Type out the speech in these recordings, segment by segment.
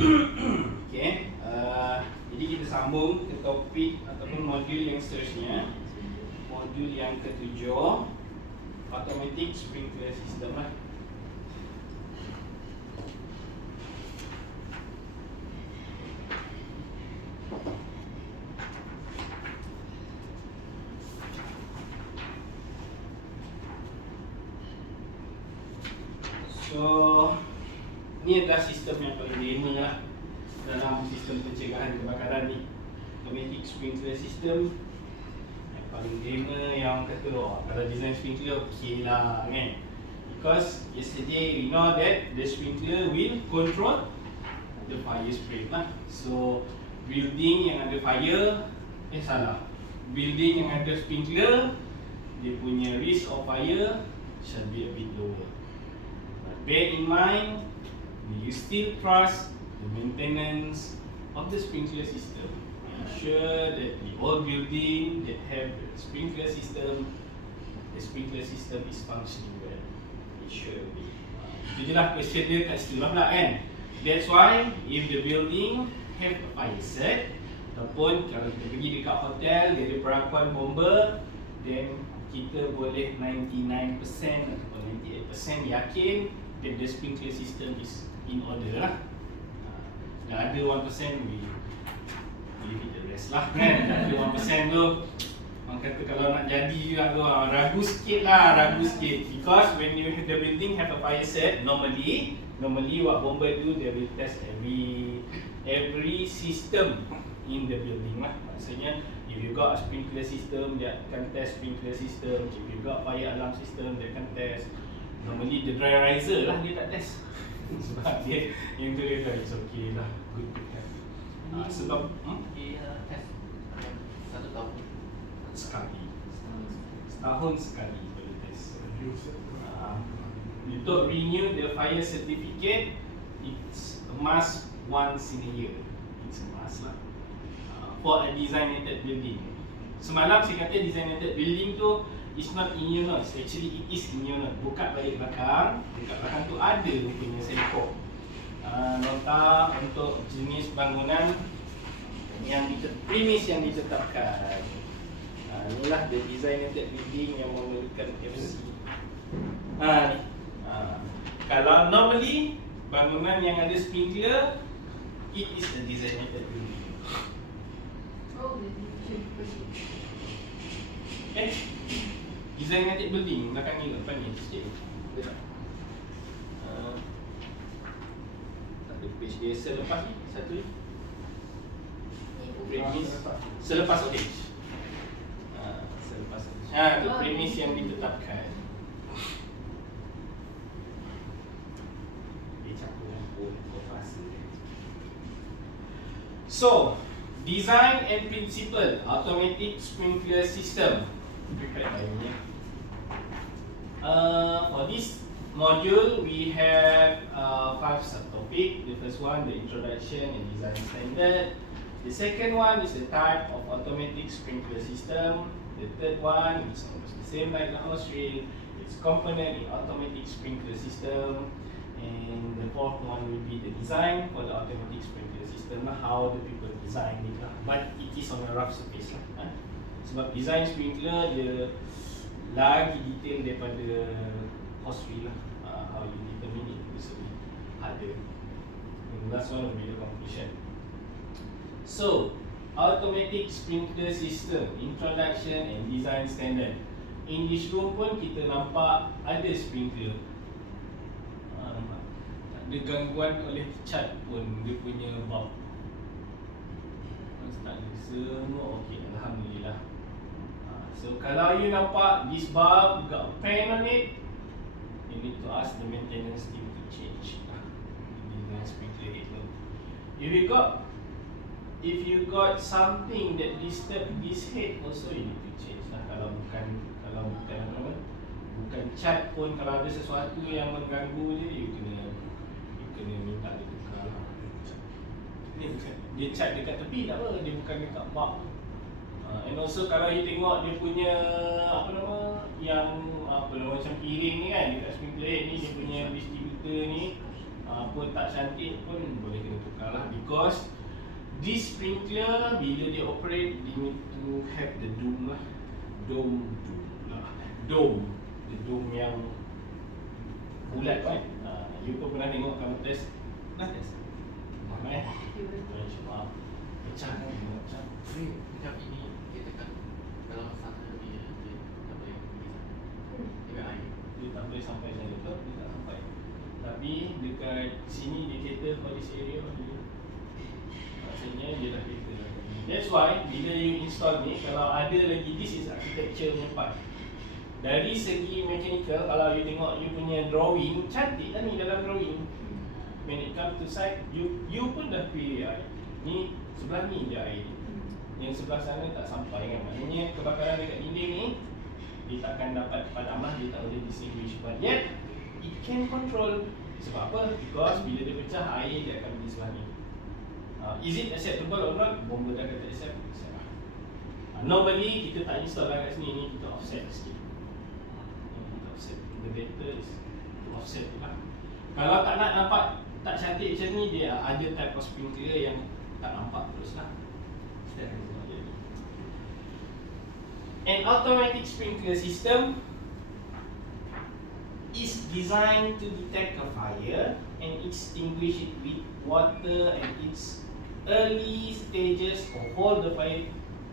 Okay, jadi kita sambung ke topik ataupun modul yang seterusnya. Modul yang ketujuh, automatic sprinkler system lah. So, ini adalah sistem yang paling lama lah dalam sistem pencegahan kebakaran ni. Automatic sprinkler system yang paling lama, yang kata kalau design sprinkler okey lah kan. Because yesterday we know that the sprinkler will control the fire spread lah. So building yang ada fire, salah. Building yang ada sprinkler, dia punya risk of fire shall be a bit lower. Bear in mind, you still trust the maintenance of the sprinkler system. Ensure that the old building that have the sprinkler system is functioning well. It should be. Itu je lah question dia kat situ lah kan. That's why if the building have a fire set, ataupun kalau kita pergi dekat hotel, dia ada perakuan bomba, then kita boleh 99% ataupun 98% yakin that the sprinkler system is in order lah. Dan ada 1% we leave it the rest lah kan. Ada 1% tu orang kata kalau nak jadi juga tu ragu sikit lah, because when you the building have a fire set, normally what bomber do, they will test every system in the building lah. Maksudnya if you got a sprinkler system, dia akan test sprinkler system. If you got fire alarm system, dia akan test. Normally the dry riser lah dia tak test. Sebab dia yang tu dia it's okay lah, good to have. Sebab dia test 1 tahun sekali, setahun sekali boleh test. Untuk renew the fire certificate, it's a must once in a year. It's a must lah for a designated building. Semalam saya kata designated building tu it's not in your notes, actually it is in your notes. Buka balik belakang, dekat belakang tu ada punya sempok nota untuk jenis bangunan yang premis yang ditetapkan. Inilah the designated building yang memerlukan FC. Ni. Kalau normally bangunan yang ada sprinkler, it is a designated building. Designated building belakang ni, depan ni sikit. Ada tak? Tak ada page dia selepas ni, satu ni. Premis selepas orange. Selepas orange. Tu premis yang ditetapkan. Dia campur fasa. So, design and principle automatic sprinkler system. Prepared by me. For this module, we have 5 subtopics. The first one, the introduction and design standard. The second one is the type of automatic sprinkler system. The third one is almost the same like the house drill. It's component in automatic sprinkler system. And the fourth one will be the design for the automatic sprinkler system. How the people design it lah. But it is on a rough surface lah. Sebab design sprinkler dia lagi detail daripada house drill lah. How you determine it is a bit harder. And the last one will be the conclusion. So, automatic sprinkler system, introduction and design standard. In this room pun kita nampak ada sprinkler. Tak ada gangguan oleh cat pun dia punya bulb. Semua okey, alhamdulillah. So kalau you nampak this bulb got a pan on it, you need to ask the maintenance team to change design sprinkler head. If you got something that disturb this head, also you need to change lah. Kalau bukan cat pun, kalau ada sesuatu yang mengganggu you kena minta dia tukar lah. Dia cat dekat tepi tak apa, dia bukan dekat bulb. And also kalau you tengok dia punya macam piring ni kan, dekat sprinkler head ni dia punya distributor ni pun tak cantik pun boleh kena tukar lah, because this sprinkler bila dia operate, they need to have the dome lah. Dome the dome yang bulat kan. You pun pernah tengok kamu test. Pernah test? Macam pecah kan, pecah. Macam ini dia tekan kalau sana dia tak boleh pergi sana. Dengan air. Dia tak boleh sampai sana, betul? Dia tak sampai. Tapi dekat sini dia cater for this area dia. Maksudnya dia dah cater. That's why bila you install ni, kalau ada lagi, this is architecture punya part. Dari segi mechanical, kalau you tengok you punya drawing, cantik lah ni dalam drawing. When it comes to site, you pun dah pilih air. Ni sebelah ni dia air ni. Yang sebelah sana tak sampai kan. Maknanya kebakaran dekat dinding ni, dia takkan dapat padamlah, dia tak boleh distinguish. But yet, it can control. Sebab apa? Because bila dia pecah, air dia akan pergi sebelah ni. Is it acceptable or not? Bomba dah kata accept lah. Normally, kita tak install lah kat sini ni, kita offset sikit. Kita offset. The better is to offset lah. Kalau tak nak nampak tak cantik macam ni, dia ada type of sprinkler yang tak nampak terus lah. An automatic sprinkler system is designed to detect a fire and extinguish it with water and its early stages, or hold the fire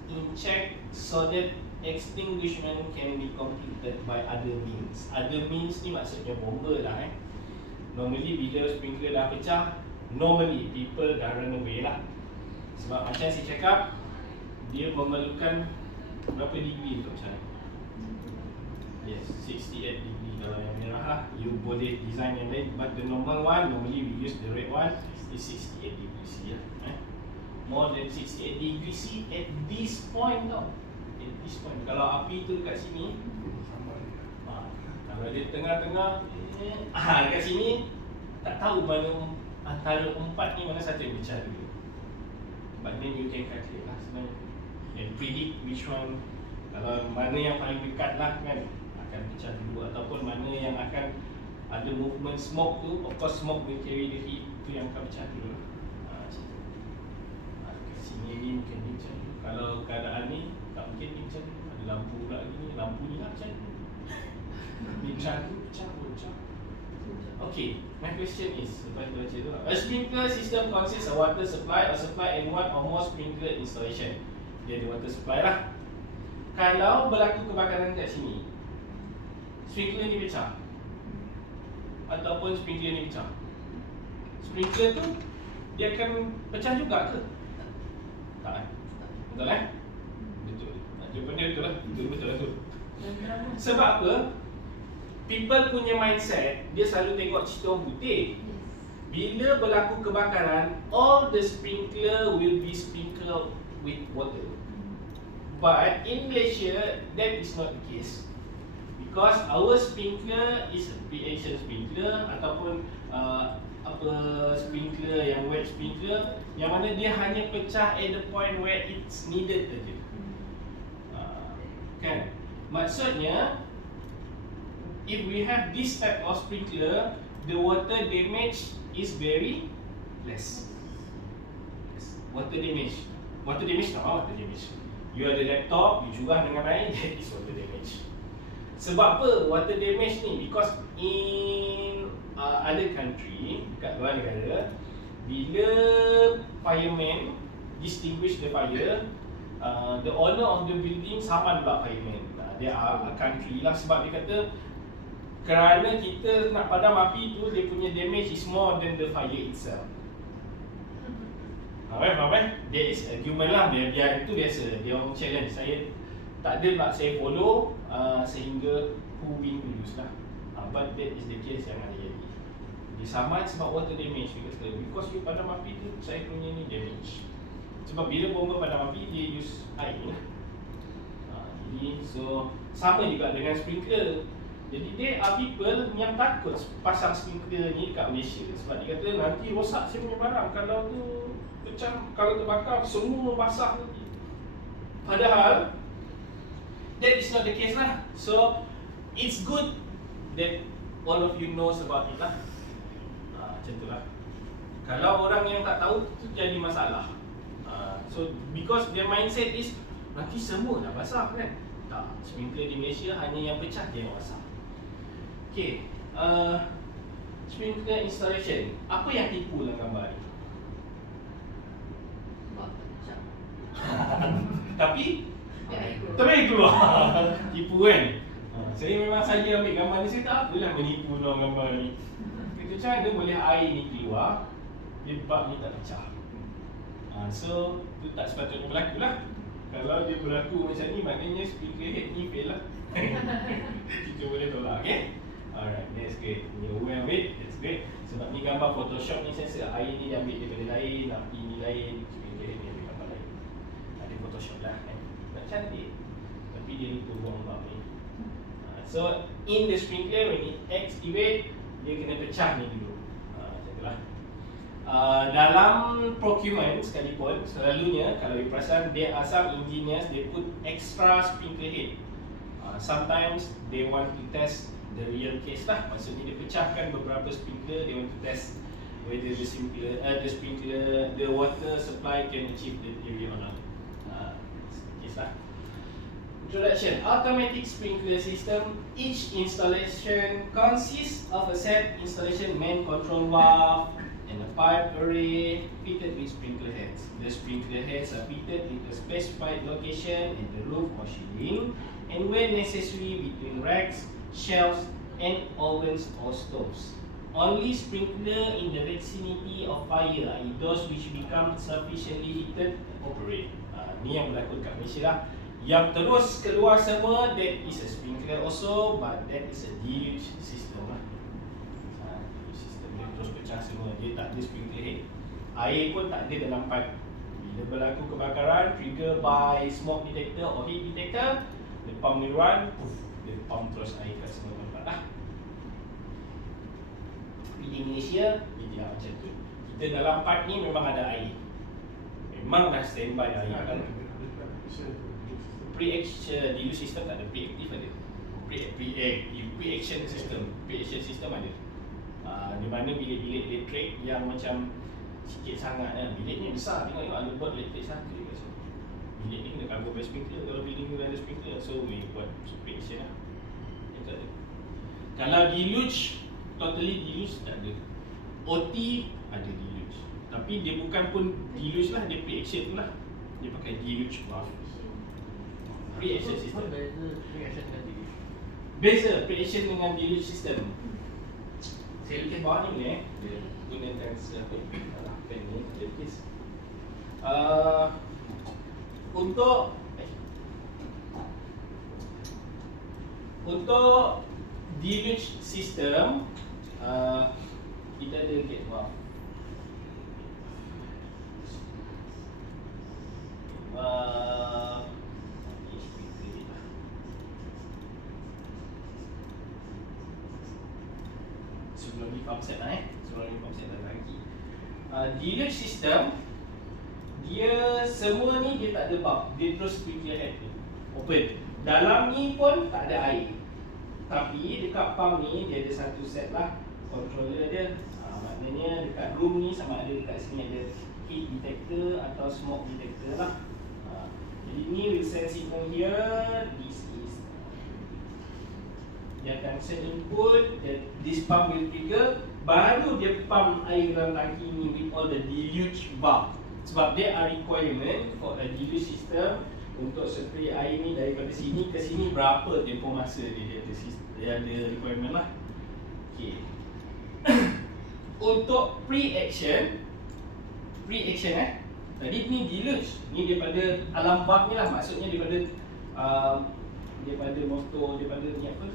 in check so that extinguishment can be completed by other means. Other means ni maksudnya bomba lah Normally bila sprinkler dah pecah, normally people dah run away lah. Sebab macam saya cakap, dia memerlukan berapa degree untuk macam ni? Yes, 68 degree kalau yang merah lah. You boleh design yang lain, but the normal one, normally we use the red one, is 68 degree C lah. More than 68 degree C at this point tau. At this point, kalau api tu dekat sini, kalau dia tengah-tengah, dekat sini tak tahu mana antara empat ni mana satu yang pecah dulu. But then you can calculate lah sebenarnya and predict which one, kalau mana yang paling dekat lah kan akan pecah dulu, ataupun mana yang akan ada movement smoke tu. Of course smoke will carry the heat, tu yang akan pecah dulu lah. Kat sini ni mungkin ni macam tu. Kalau keadaan ni tak mungkin ni macam tu. Ada lampu pula lagi ni, lampu ni lah macam tu. Ni pecah tu, pecah. Okay, my question is, lepas tu baca tu lah. A sprinkler system consists of water supply or supply and one or more sprinkler installation. Dia ada water supply lah. Kalau berlaku kebakaran kat sini, sprinkler ni pecah, ataupun sprinkler ni pecah, sprinkler tu dia akan pecah juga ke? Tak betul Betul. Jawapan dia betul lah. Betul lah tu. Sebab apa? People punya mindset, dia selalu tengok cerita orang putih. Bila berlaku kebakaran, all the sprinkler will be sprinkled with water. But in Malaysia, that is not the case. Because our sprinkler is a pre-action sprinkler, ataupun sprinkler yang wet sprinkler, yang mana dia hanya pecah at the point where it's needed saja. Kan? Maksudnya, if we have this type of sprinkler, the water damage is very less. Water damage tak water damage. You ada laptop, you curah dengan air, that is water damage. Sebab apa water damage ni? Because in other country, kat luar negara, bila fireman distinguish the fire, the owner of the building saman pula fireman. Dia a country lah, sebab dia kata kerana kita nak padam api tu, dia punya damage is more than the fire itself. Faham? There is argument lah, dia itu biasa. Dia orang challenge saya, tak ada nak saya follow sehingga who win who lose lah. But that is the case yang ada jadi. Dia saman sebab water damage. Because you padam api tu, saya punya ni damage. Sebab bila bomba padam api, dia use air lah. Jadi so sama juga dengan sprinkler. Jadi there are people yang takut pasang sprinkler ni dekat Malaysia. Sebab dia kata nanti rosak saya punya barang. Kalau tu pecah, kalau terbakar, semua basah nanti. Padahal that is not the case lah. So it's good that all of you knows about it lah. macam tu lah. Kalau orang yang tak tahu tu jadi masalah. So because their mindset is nanti semua dah basah kan. Tak, sprinkler di Malaysia hanya yang pecah je yang basah. Okay, sprinkler installation. Apa yang tipu dalam gambar ni? Bak pecah. Tapi keluar. Tipu kan? Saya memang saja ambil gambar ni, saya tak apalah menipu dalam gambar ni. Itu macam mana boleh air ni keluar, dia bak ni tak pecah. So, tu tak sepatutnya berlaku lah. Kalau dia berlaku macam ni, maknanya sprinkler head ni fail lah. Kita boleh tolak, okay? Alright, that's great. You're aware of it, that's great. Sebab ni gambar Photoshop ni saya air ni dia ambil daripada lain, api ni lain, sprinkler head ni ambil gambar lain. Ada Photoshop lah kan. Tak cantik, tapi dia lupa buang bak ni. So, in the sprinkler, when it activate, dia kena pecah ni dulu. Macam tu lah. Dalam procurement sekalipun, selalunya kalau you perasan, there are some engineers, they put extra sprinkler head. Sometimes they want to test the real case lah. Maksudnya dia pecahkan beberapa sprinkler, they want to test whether the water supply can achieve the theory or not. Case lah. Introduction. Automatic sprinkler system. Each installation consists of a set installation main control valve and a pipe array fitted with sprinkler heads. The sprinkler heads are fitted in a specified location in the roof or ceiling, and when necessary between racks, shelves, and ovens or stoves. Only sprinkler in the vicinity of fire are those which become sufficiently heated operate. Ni yang berlaku kat Malaysia lah. Yang terus keluar semua, that is a sprinkler also, but that is a deluge system lah. Sistem dia terus pecah semua, dia tak ada sprinkler head. Air pun tak ada dalam pipe. Bila berlaku kebakaran, trigger by smoke detector or heat detector, the pump ni run, dia pump terus air kat semua tempat lah. Di Malaysia, dia tidak macam tu. Kita dalam pipe ni memang ada air. Memang dah standby air kan. Pre-action deluge system tak ada, pre-active ada. Pre-action system. Pre-action system ada. Di mana bilik-bilik elektrik yang macam sikit sangat kan. Bilik ni besar, tengok ada buat elektrik satu je kat sini. Bilik ni kena cover by sprinkler. Kalau building ni ada sprinkler, so we buat pre-action lah. Itu ada. Kalau deluge, totally deluge tak ada. OT ada deluge. Tapi dia bukan pun deluge lah, dia pre-action tu lah. Dia pakai deluge valve. Pre-action system. Beza pre-action dengan deluge. Beza pre-action dengan deluge system. Saya lukis bawah ni boleh dia gunakan pen ni, dia lukis. Untuk deluge system, kita ada gate valve. Sebelum ni pump set lah sebelum ni pump set dah lagi. Deluge system, dia semua ni dia tak ada bulb, dia terus sprinkler head tu open. Dalam ni pun tak ada air, tapi dekat pump ni dia ada satu set lah controller dia. Maknanya dekat room ni sama ada dekat sini ada heat detector atau smoke detector lah. Jadi ni will send signal here. This is dia akan send input, this pump will trigger, baru dia pump air dalam tangki ni with all the deluge valve. Sebab dia are requirement for a deluge system untuk spray air ni daripada sini ke sini berapa tempoh masa dia ada requirement lah. Okay. Untuk pre-action tadi ni deluge, ni daripada alam valve ni lah, maksudnya daripada motor, daripada ni apa,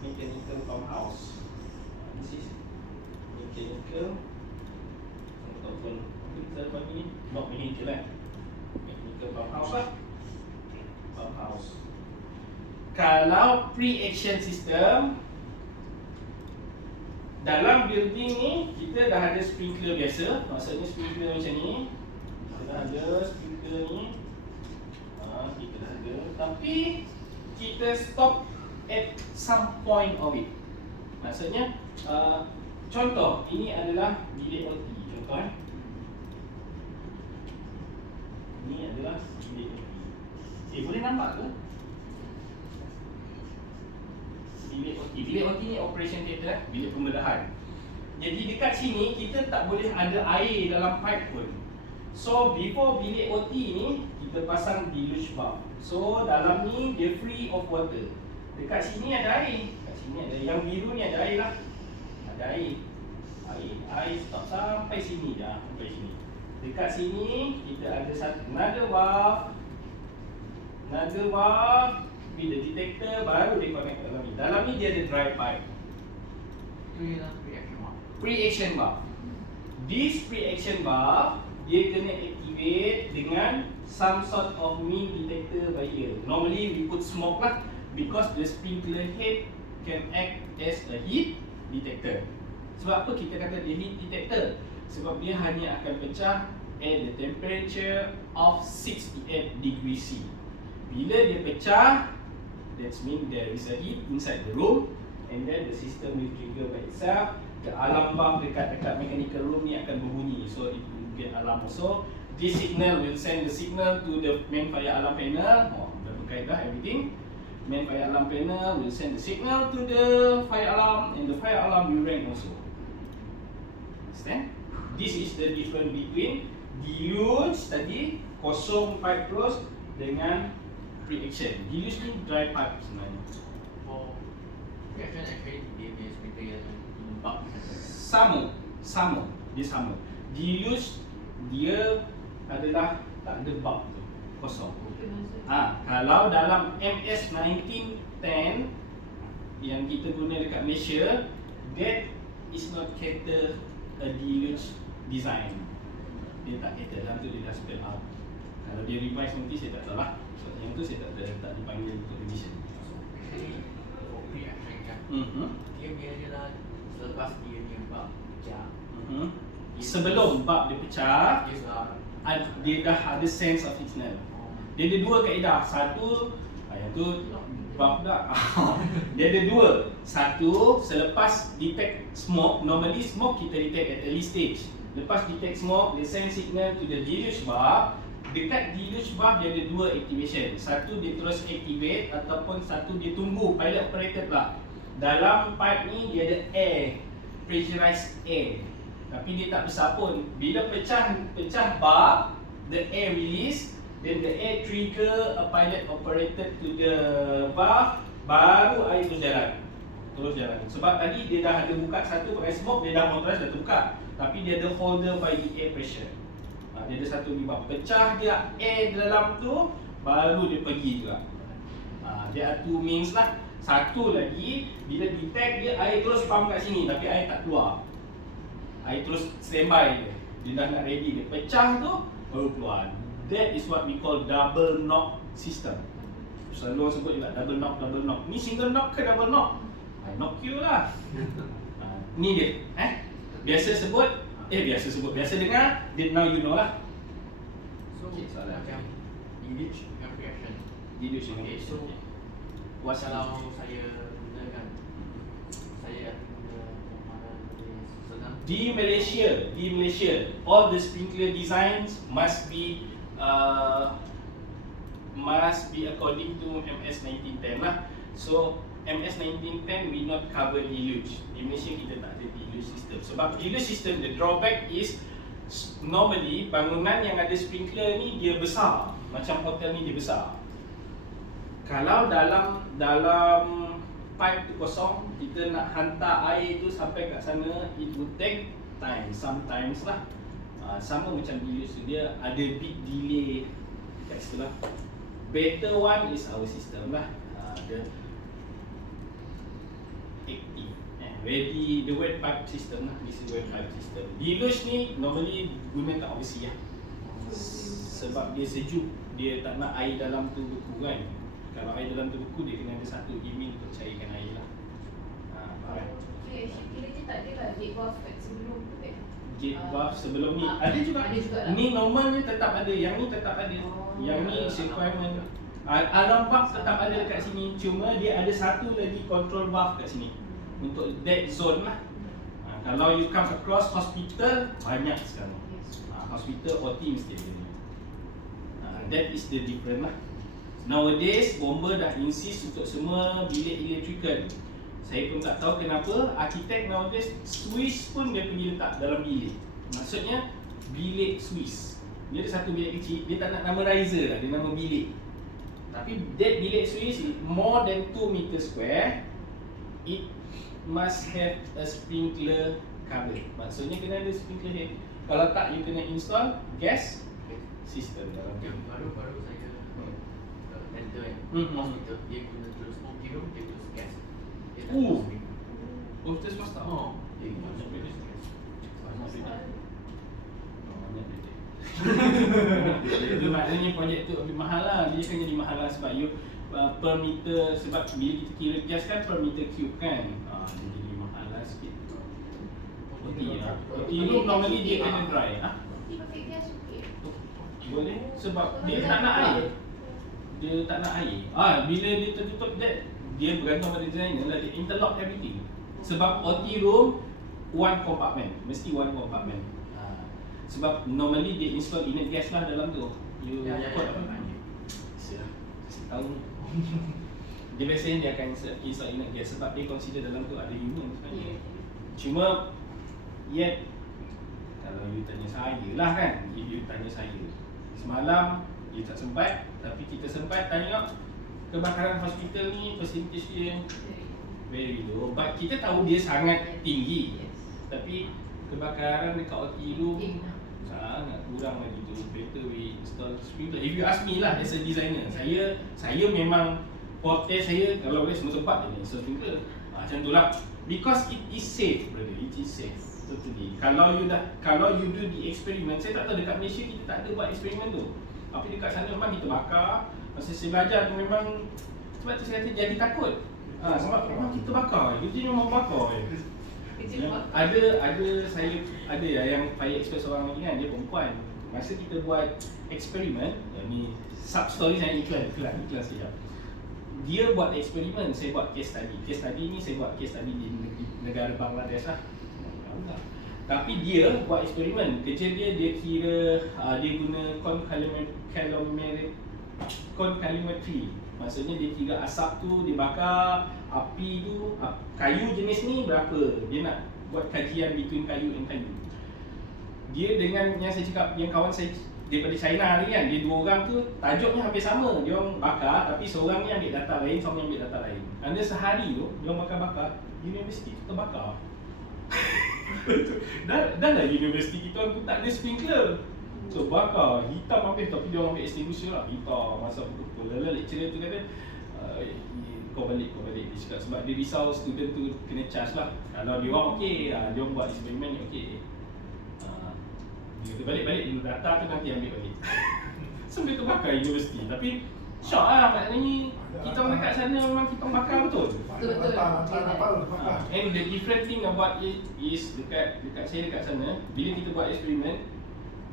mechanical pump house. This is mechanical ataupun apa kita panggil ni, not mechanical lah, mechanical pump house lah. Pump house. Kalau pre-action system, dalam building ni kita dah ada sprinkler biasa. Maksudnya sprinkler macam ni, kita dah ada sprinkler ni, kita dah ada, tapi kita stop at some point of it. Maksudnya Contoh, ini adalah bilik OT. Contoh ini adalah bilik OT. Boleh nampak ke? Bilik OT. Bilik OT ni operation theatre, bilik pembedahan. Jadi dekat sini kita tak boleh ada air dalam pipe pun. So before bilik OT ni kita pasang deluge valve. So dalam ni dia free of water. Dekat sini ada air. Dekat sini ada, yang biru ni ada air lah. Ada air. Air stop sampai sini dah, sampai sini. Dekat sini kita ada satu another valve. Bila detector baru dia connect ke dalam ni. Dalam ni dia ada dry pipe. Itu ialah pre-action valve. Pre-action valve. This pre-action valve dia kena activate dengan some sort of mean detector by ear. Normally we put smoke lah, because the sprinkler head can act as a heat detector. Sebab apa kita kata dia heat detector? Sebab dia hanya akan pecah at the temperature of 68 degrees C. Bila dia pecah, that means there is a heat inside the room, and then the system will trigger by itself. The alarm valve dekat mechanical room ni akan berbunyi, so it will get alarm also. This signal will send the signal to the main fire alarm panel. Dah berkait dah everything. Main fire alarm panel will send the signal to the fire alarm, and the fire alarm will ring also. Understand? This is the difference between deluge tadi, kosong pipe close, dengan pre-action. Deluge ni dry pipe sebenarnya. For pre-action actually dia punya sprinkler yang lembab. Sama. Dia sama. Deluge dia adalah tak ada bulb tu, kosong. Kalau dalam MS 1910 yang kita guna dekat Malaysia, that is not cater a deluge design. Dia tak cater, dalam tu dia dah spell out. Kalau dia revise nanti saya tak tahu lah. So, yang tu saya tak dipanggil untuk revision. Actually for pre-action kan, dia biasalah selepas dia ni bab pecah. Sebelum bab dia pecah, Dia sudah dia dah ada sense of signal. Dia ada dua kaedah. Satu, yang tu bab dah. Dia ada dua. Satu, selepas detect smoke, normally smoke kita detect at early stage. Lepas detect smoke, dia send signal to the deluge valve. Dekat deluge valve dia ada dua activation. Satu dia terus activate, ataupun satu dia tunggu pilot operated lah. Dalam pipe ni dia ada air, pressurized air. Tapi dia tak besar pun. Bila pecah valve, the air release, then the air trigger a pilot operated to the valve, baru air terus jalan. Sebab tadi dia dah ada buka satu pakai smoke, dia dah motorized, dah terbuka. Tapi dia ada holder by the air pressure. Dia ada satu ni valve. Pecah dia air dalam tu, baru dia pergi juga. Dia ada two means lah. Satu lagi, bila detect dia air terus pump kat sini, tapi air tak keluar. Air terus standby dia dah nak ready, dia pecah tu baru keluar. That is what we call double knock system. Selalu orang sebut juga double knock. Ni single knock ke double knock? I knock you lah. Ni dia. Biasa dengar, now you know lah. So macam deluge dengan pre-action. Deluge dengan Okay, pre-action. so kalau saya gunakan, saya akan guna yang mana lebih senang. Di Malaysia, all the sprinkler designs must be according to MS 1910 lah. So MS 1910 we not cover deluge. Di Malaysia kita tak ada deluge system. Sebab deluge system, the drawback is normally bangunan yang ada sprinkler ni dia besar. Macam hotel ni dia besar. Kalau dalam pipe tu kosong, kita nak hantar air tu sampai kat sana, it would take time, sometimes lah. Sama macam deluge tu, dia ada bit delay kat situ lah. Better one is our system lah. The active, ready, the wet pipe system lah. This is wet pipe system. Deluge ni normally guna kat overseas lah. Sebab dia sejuk, dia tak nak air dalam tu beku kan. Kalau air dalam tu beku, dia kena ada satu email untuk cairkan air lah. Okay, kira dia tak ada lah gate valve kat sebelum tu kan? Gate valve sebelum ni ada juga. lah. Ni normalnya tetap ada, yang ni tetap ada. Yang ni requirement. Alarm valve tetap ada dekat sini, cuma dia ada satu lagi control valve kat sini untuk dead zone lah. Kalau you come across hospital, banyak sekarang. Yes. Hospital OT mesti ada ni. That is the difference lah. Nowadays, bomba dah insist untuk semua bilik electrical. Saya pun tak tahu kenapa arkitek nowadays Swiss pun dia pergi letak dalam bilik. Maksudnya bilik Swiss. Dia ada satu bilik kecil, dia tak nak nama riser lah, dia nama bilik. Tapi that bilik Swiss more than 2 meter square, it must have a sprinkler cover. Maksudnya kena ada sprinkler head. Kalau tak, you kena install gas system dalam tu. Yang baru-baru saya enter hospital, dia guna terus smoking room, dia terus gas. Dia tak Oh. terus smoking. Oh, terus masak? Dia guna terus gas. Itu maknanya projek tu lebih mahal lah. Dia akan jadi mahal lah sebab you per meter, sebab bila kita kira gas kan per meter cube kan. Dia jadi mahal lah sikit. OT room normally dia kena dry. Nanti pakai gas okey. Boleh sebab dia tak nak air. Dia tak nak air. Bila dia tertutup dia bergantung pada designer lah, dia interlock everything. Sebab OT room one compartment, mesti one compartment. Sebab normally dia install inert gas lah dalam tu. You put apa? Kasih tahu. Dia biasanya dia akan install inert gas sebab dia consider dalam tu ada human sebenarnya. Cuma yet kalau you tanya saya lah kan, if you tanya saya semalam dia tak sempat, tapi kita sempat tanya kebakaran hospital ni percentage dia very low. But kita tahu dia sangat tinggi. Tapi kebakaran dekat OT room sangat kurang lagi tu. Better we install sprinkler. If you ask me lah as a designer, saya memang forte saya kalau boleh semua tempat je install sprinkler. Macam tu lah. Because it is safe, brother. It is safe. Totally. Kalau you do the experiment, saya tak tahu dekat Malaysia kita tak ada buat eksperimen tu. Tapi dekat sana memang kita bakar. Masa saya belajar tu memang sebab tu saya kata jadi takut. Sebab memang kita bakar. Kita memang bakar je. Ada yang fire expert seorang lagi kan, dia perempuan. Masa kita buat eksperimen, ni sub story saya iklan sekejap. Dia buat eksperimen, saya buat case study. Case study ni saya buat case study di negara Bangladesh lah. Tapi dia buat eksperimen. Kerja dia kira dia guna calorimetry. Maksudnya dia kira asap tu dibakar, api tu, kayu jenis ni berapa. Dia nak buat kajian between kayu and kayu. Dia dengan yang saya cakap, yang kawan saya daripada China ni kan, dia dua orang tu tajuknya hampir sama. Dia orang bakar tapi seorang ni ambil data lain, seorang ni ambil data lain. Anda sehari tu, dia orang bakar-bakar, universiti tu terbakar. dah lah universiti kita tu tak ada sprinkler. So bakar, hitam habis tapi dia orang ambil extinguisher lah. Hitam, masa betul-betul. Lalu lecturer tu kata, kau balik. Dia cakap sebab dia risau student tu kena charge lah. Kalau dia orang okey, dia orang buat eksperimen ni okey. Dia kata balik dulu data tu nanti ambil balik. Sampai terbakar universiti. Tapi syok lah, maknanya kita orang dekat sana memang kita orang bakar betul. And the different thing about it is dekat saya dekat sana, bila kita buat eksperimen,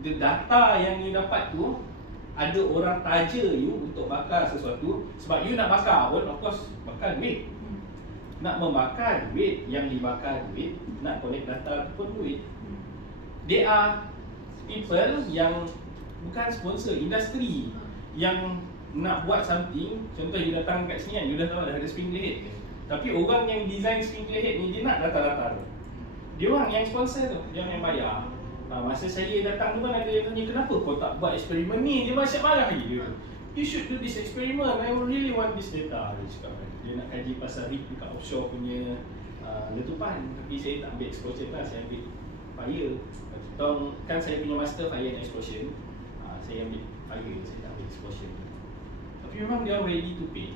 the data yang you dapat tu ada orang taja you untuk bakar sesuatu. Sebab you nak bakar pun of course bakar duit. Nak membakar duit, yang dibakar duit, nak collect data pun duit. They are people yang bukan sponsor, industri yang nak buat something. Contoh you datang kat sini kan, you dah tahu dah ada sprinkler head. Tapi orang yang design sprinkler head ni dia nak data-data tu. Dia orang yang sponsor tu, dia yang bayar. Masa saya datang tu kan ada yang tanya, kenapa kau tak buat eksperimen ni? Dia masih marah lagi dia. You should do this experiment, I really want this data. Dia cakap kan, dia nak kaji pasal rig dekat offshore punya letupan. Tapi saya tak ambil explosion lah, saya ambil fire. Kan saya punya master fire and explosion. Saya ambil fire, saya tak ambil explosion. Tapi memang dia ready to pay.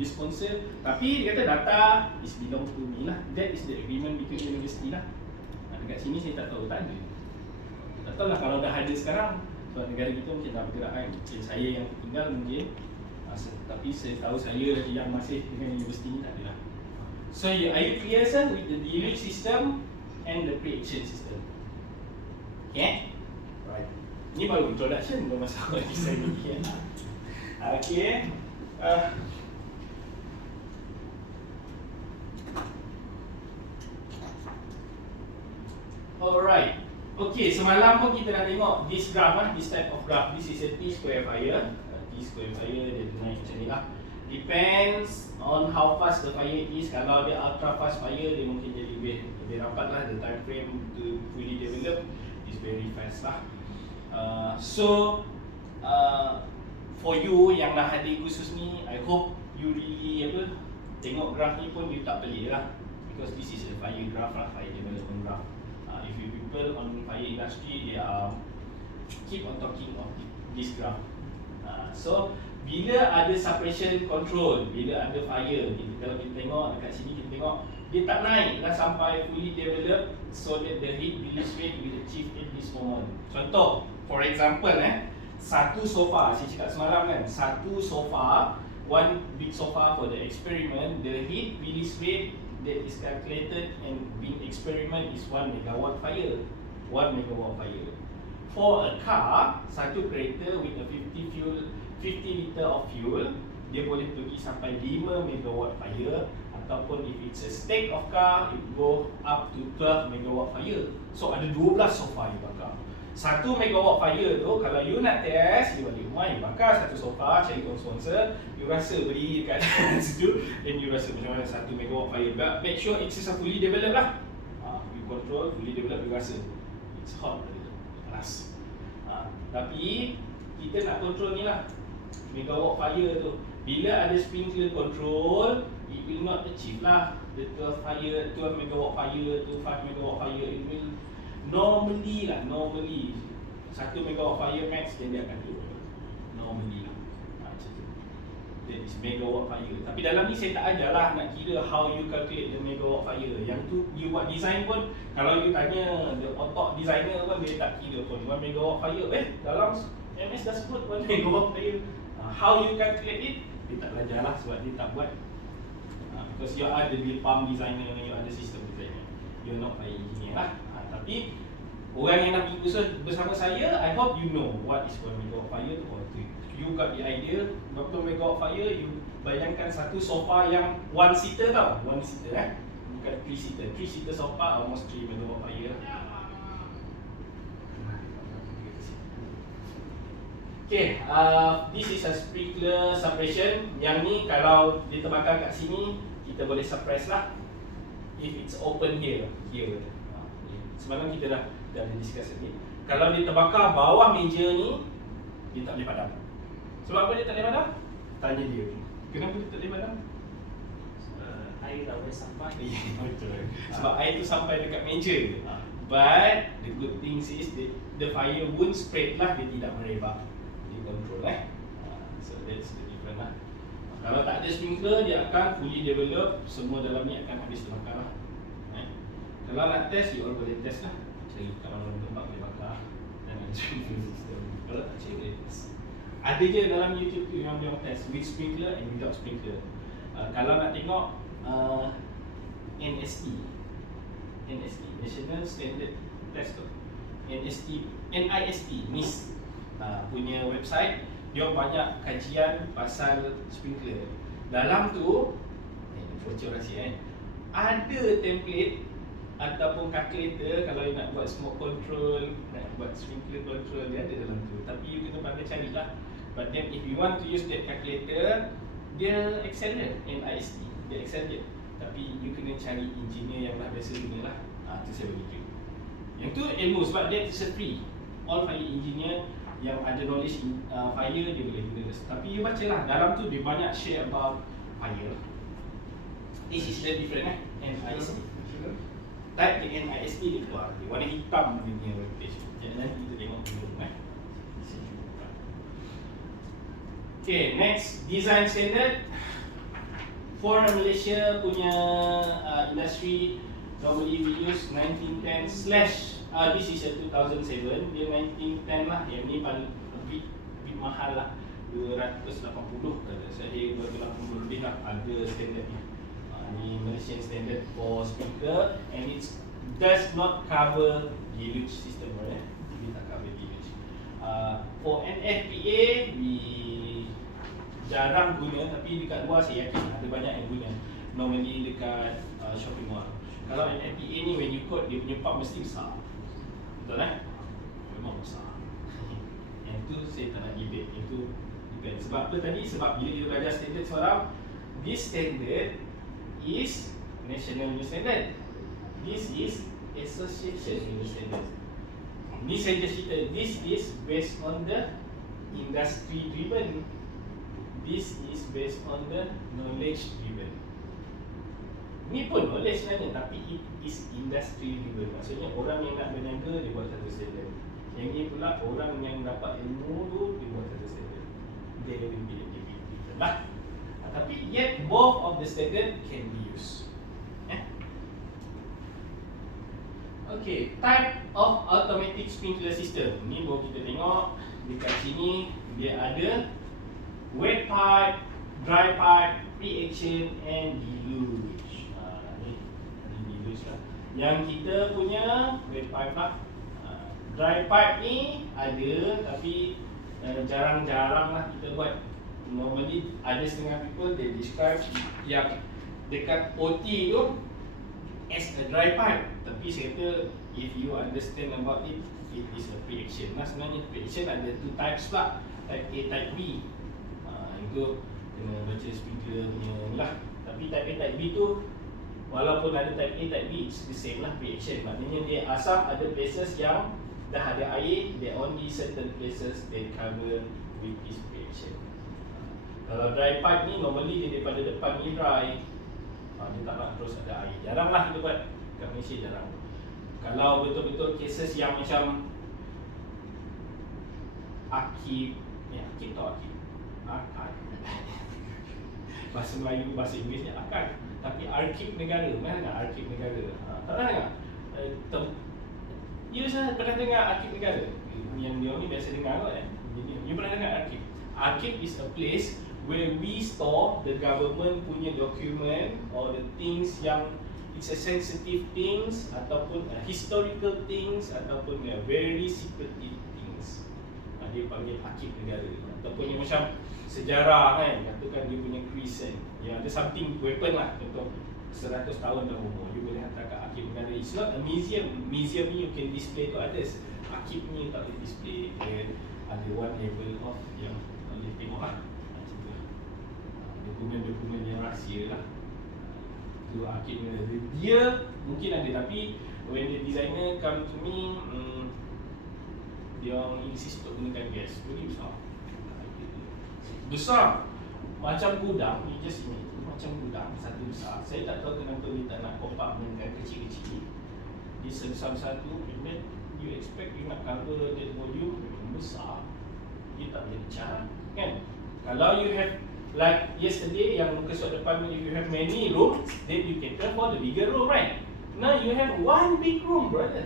Dia sponsor, tapi dia kata data is belong to me lah. That is the agreement between university lah. Dekat sini saya tak tahu, tak ada. Tak tahu lah kalau dah ada sekarang. Sebab negara kita mungkin dah bergerak kan. Mungkin saya yang tertinggal mungkin. Tapi saya tahu saya yang masih dengan universiti ni tak ada lah. So are you clear sir with the delete system and the pre-action system? Okay? Right. Ni baru introduction, belum masalah design ni. Okay. Alright. Okay, semalam pun kita dah tengok this graph this type of graph. This is a T-square fire. T-square fire dia naik macam ni lah. Depends on how fast the fire is. Kalau dia ultra fast fire, dia mungkin jadi lebih rapat lah. The time frame to fully develop is very fast lah. For you yang dah hadir khusus ni, I hope you really tengok graph ni pun you tak pelik lah. Because this is a fire graph lah, fire development graph. If you people on fire industry, they are keep on talking of this graph. So bila ada suppression control, bila ada fire, kalau kita tengok dekat sini, kita tengok dia tak naik dah sampai fully developed, so that the heat release rate will achieve at this moment. Contoh, for example satu sofa, saya cakap semalam kan, satu sofa, one big sofa for the experiment, the heat release rate that is calculated and being experiment is 1 megawatt fire. 1 megawatt fire. For a car, satu kereta with a 50 liter of fuel, dia boleh pergi sampai 5 megawatt fire, ataupun if it's a stack of car, it go up to 12 megawatt fire. So ada 12 sofa you bakar. 1 megawatt fire tu, kalau you nak test, you balik rumah, you bakar satu sofa, cari sponsor, you rasa beri dekat situ, then you rasa macam mana 1 megawatt fire. But make sure it's fully developed lah. You control, fully developed, you rasa it's hot, panas. Tapi kita nak control ni lah, megawatt fire tu. Bila ada sprinkler control, it will not achieve lah the 12 megawatt fire to 5 megawatt fire. It will normally 1 megawatt fire max, then dia akan turun normally lah. Macam tu. That is megawatt fire. Tapi dalam ni saya tak ajar lah nak kira how you calculate the megawatt fire. Yang tu you buat design pun, kalau you tanya the otak designer pun, dia tak kira pun 1 megawatt fire. Dalam MS dah sebut 1 megawatt fire. How you calculate it, dia tak belajar lah sebab dia tak buat. Because you are the pump designer, you are the system designer, you're not fire engineer lah. Tapi orang yang nak pergi khusus bersama saya, I hope you know what is 1 megawatt fire tu. You got the idea berapa megawatt fire. You bayangkan satu sofa yang 1 seater tau, 1 seater bukan 3 seater. 3 seater sofa almost 3 megawatt fire. Okay, this is a sprinkler suppression. Yang ni kalau dia terbakar kat sini, kita boleh suppress lah. If it's open here. Semalam kita dah ada discuss ni. Kalau dia terbakar bawah meja ni, dia tak boleh padam. Sebab apa dia tak boleh padam? Tanya dia. Kenapa dia tak boleh padam? Air tak boleh sampai. Betul. Sebab air tu sampai dekat meja. But the good thing is the fire won't spread lah, dia tidak merebak. Dia control So that's the difference lah. Kalau tak ada sprinkler, dia akan fully develop, semua dalam ni akan habis terbakar lah. Kalau nak test, you all boleh test lah. Cari kat mana tempat boleh bakar dan ada sprinkler system. Kalau tak cari, boleh test. Ada je dalam YouTube tu yang dia test with sprinkler and without sprinkler. Kalau nak tengok NST, National Standard Test tu, NIST punya website, dia banyak kajian pasal sprinkler. Dalam tu, bocor rahsia ada template ataupun calculator kalau you nak buat smoke control, nak buat sprinkler control, dia ada dalam tu. Tapi you kena pandai carilah. But then if you want to use that calculator, dia Excel je, NIST, dia Excel je. Tapi you kena cari engineer yang dah biasa guna lah. Tu saya begitu. Yang tu ilmu sebab dia free. All fire engineer yang ada knowledge fire, dia boleh guna. Tapi you baca lah, dalam tu dia banyak share about fire. This is the different NIST. Type di NIST, dia keluar. Dia warna hitam dia punya webpage. Jadi nanti kita tengok dulu Okay, next, design standard. For Malaysia punya industry, normally we use 1910 slash this is a 2007, dia 1910 lah. Yang ni paling bit mahal lah, 280 kata saya, 280 lebih lah ada standard ni. Ni Malaysian standard for speaker, and it does not cover deluge system, right? Dia tak cover deluge. For NFPA, we jarang guna, tapi dekat luar saya yakin ada banyak yang guna. Normally dekat shopping mall. Kalau NFPA ni, when you quote, dia punya pump mesti besar. Betul kan? Memang besar. Yang tu saya tak nak debate. Itu depend. Sebab apa tadi? Sebab bila kita belajar standard semalam, this standard is national new standard. This is association new standard. Ni saya just cerita, this is based on the industry driven. This is based on the knowledge driven. Ni pun knowledge sebenarnya, tapi it is industry driven. Maksudnya orang yang nak berniaga dia buat satu standard. Yang ni pula orang yang dapat ilmu tu dia buat satu standard. Dia lebih different lah. Tapi yet both of the standard can be used. Okay, type of automatic sprinkler system. Ni baru kita tengok dekat sini dia ada wet pipe, dry pipe, pre-action and deluge. Ni deluge lah. Yang kita punya wet pipe lah. Dry pipe ni ada tapi jarang-jarang lah kita buat. Normally ada setengah people they describe yang dekat OT tu as a dry pipe. Tapi saya kata if you understand about it, it is a pre-action lah sebenarnya. Pre-action ada two types lah, type A, type B. Itu kena baca sprinkler punya ni lah. Tapi type A, type B tu walaupun ada type A, type B, it's the same lah, pre-action. Maknanya dia asal ada places yang dah ada air, there only certain places they cover with this pre-action. Kalau dry pipe ni normally dia daripada depan ni dry, dia tak nak terus ada air. Jarang lah kita buat kat Malaysia, jarang. Kalau betul-betul cases yang macam akib, akib tau akib, akad. Bahasa Melayu, bahasa Inggerisnya akad. Tapi arkib negara, mana nak arkib negara? Tak pernah dengar? You pernah dengar arkib negara? Yang dia ni biasa dengar kot You pernah dengar arkib? Arkib is a place where we store the government punya document or the things yang it's a sensitive things ataupun historical things ataupun very secretive things. Dia panggil arkib negara. Ataupun yang macam sejarah kan, katakan dia punya quiz kan, yang ada something weapon lah, contoh 100 tahun dah umur, you boleh hantar kat arkib negara. It's not a museum. Museum ni you can display to others. Arkib ni tak boleh display. Dia ada one level of yang boleh tengok lah. Dokumen-dokumen yang rahsia lah. Itu arkib negara. Dia mungkin ada, tapi when the designer come to me, dia orang insist untuk gunakan gas. Jadi besar macam gudang. You just imagine macam gudang satu besar. Saya tak tahu kenapa dia tak nak compartmentkan kecil-kecil. Dia sebesar satu, and then you expect you nak cover that volume besar. Dia tak boleh pecah kan. Kalau you have like yesterday yang muka surat depan, if you have many rooms, then you can turn for the bigger room, right? Now you have one big room, brother.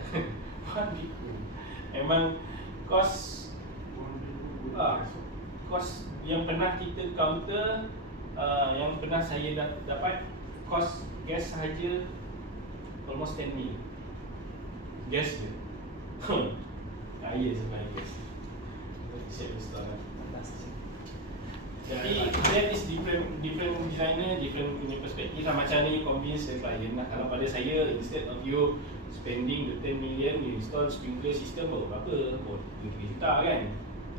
One big room. Emang kos yang pernah kita counter, yang pernah saya dapat kos gas sahaja almost 10 mil. Gas je. Kaya sampai gas. Siap install kan. Jadi that is different designer, different punya perspektif lah. Macam ni convince the client lah. Kalau pada saya, instead of you spending the 10 million, you install sprinkler system baru berapa? Oh, 2 juta kan.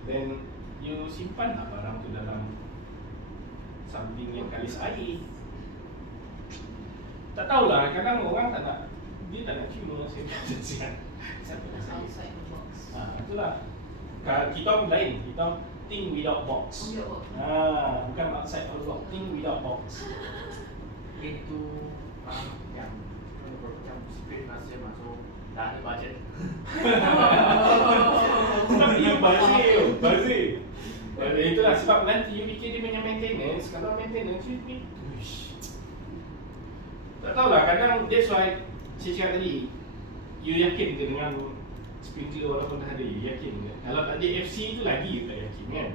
Then you simpan lah barang tu dalam something yang kalis air. Tak tahulah, kadang orang tak nak, dia tak nak cuma saya kata sihat. Outside the box. Itulah. Kita orang lain, kita orang think without box. Bukan outside the box, think without box. Itu yang macam spirit Malaysia masuk dah ada budget. Sebab dia bazir. Itulah sebab nanti you fikir dia punya maintenance. Kalau maintenance you fikir tak tahulah, kadang that's why saya cakap tadi, you yakin ke dengan sprinkler walaupun dah ada, you yakin ke? Kalau tak ada FC tu lagi you tak yakin kan.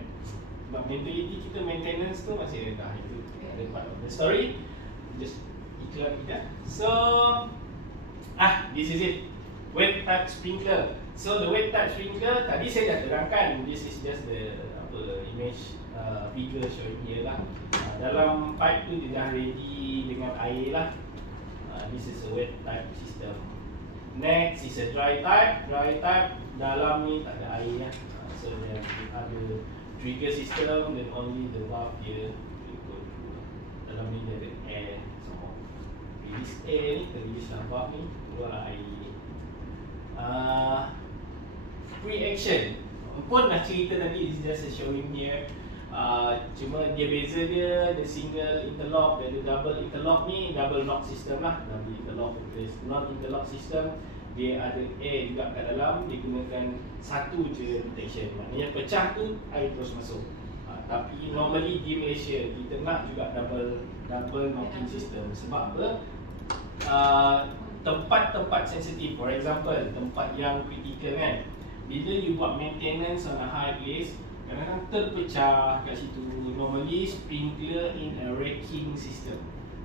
Sebab mentality kita maintenance tu masih rendah. Itu ada part of the story. Just iklan kita. So this is it, wet type sprinkler. So the wet type sprinkler tadi saya dah terangkan, this is just the image figure showing here lah. Dalam pipe tu dia dah ready dengan air lah. This is a wet type system. Next is a dry type. Dry type dalam ni tak ada air lah. So dia ada trigger system dan only the valve here will go through. Dalam ni dia ada air semua. Release air ni, release valve ni, keluar air ni. Pre-action pun dah cerita tadi, is just a showing here. Cuma dia beza dia, the single interlock dan the double interlock ni double knock system lah. Double interlock, non interlock system dia ada air juga kat dalam, dia gunakan satu je detection. Maknanya pecah tu air terus masuk. Tapi normally di Malaysia kita nak juga double knocking system. Sebab apa? Tempat-tempat sensitif, for example tempat yang critical kan, bila you buat maintenance on a high place, kadang-kadang terpecah kat situ. Normally sprinkler in a racking system.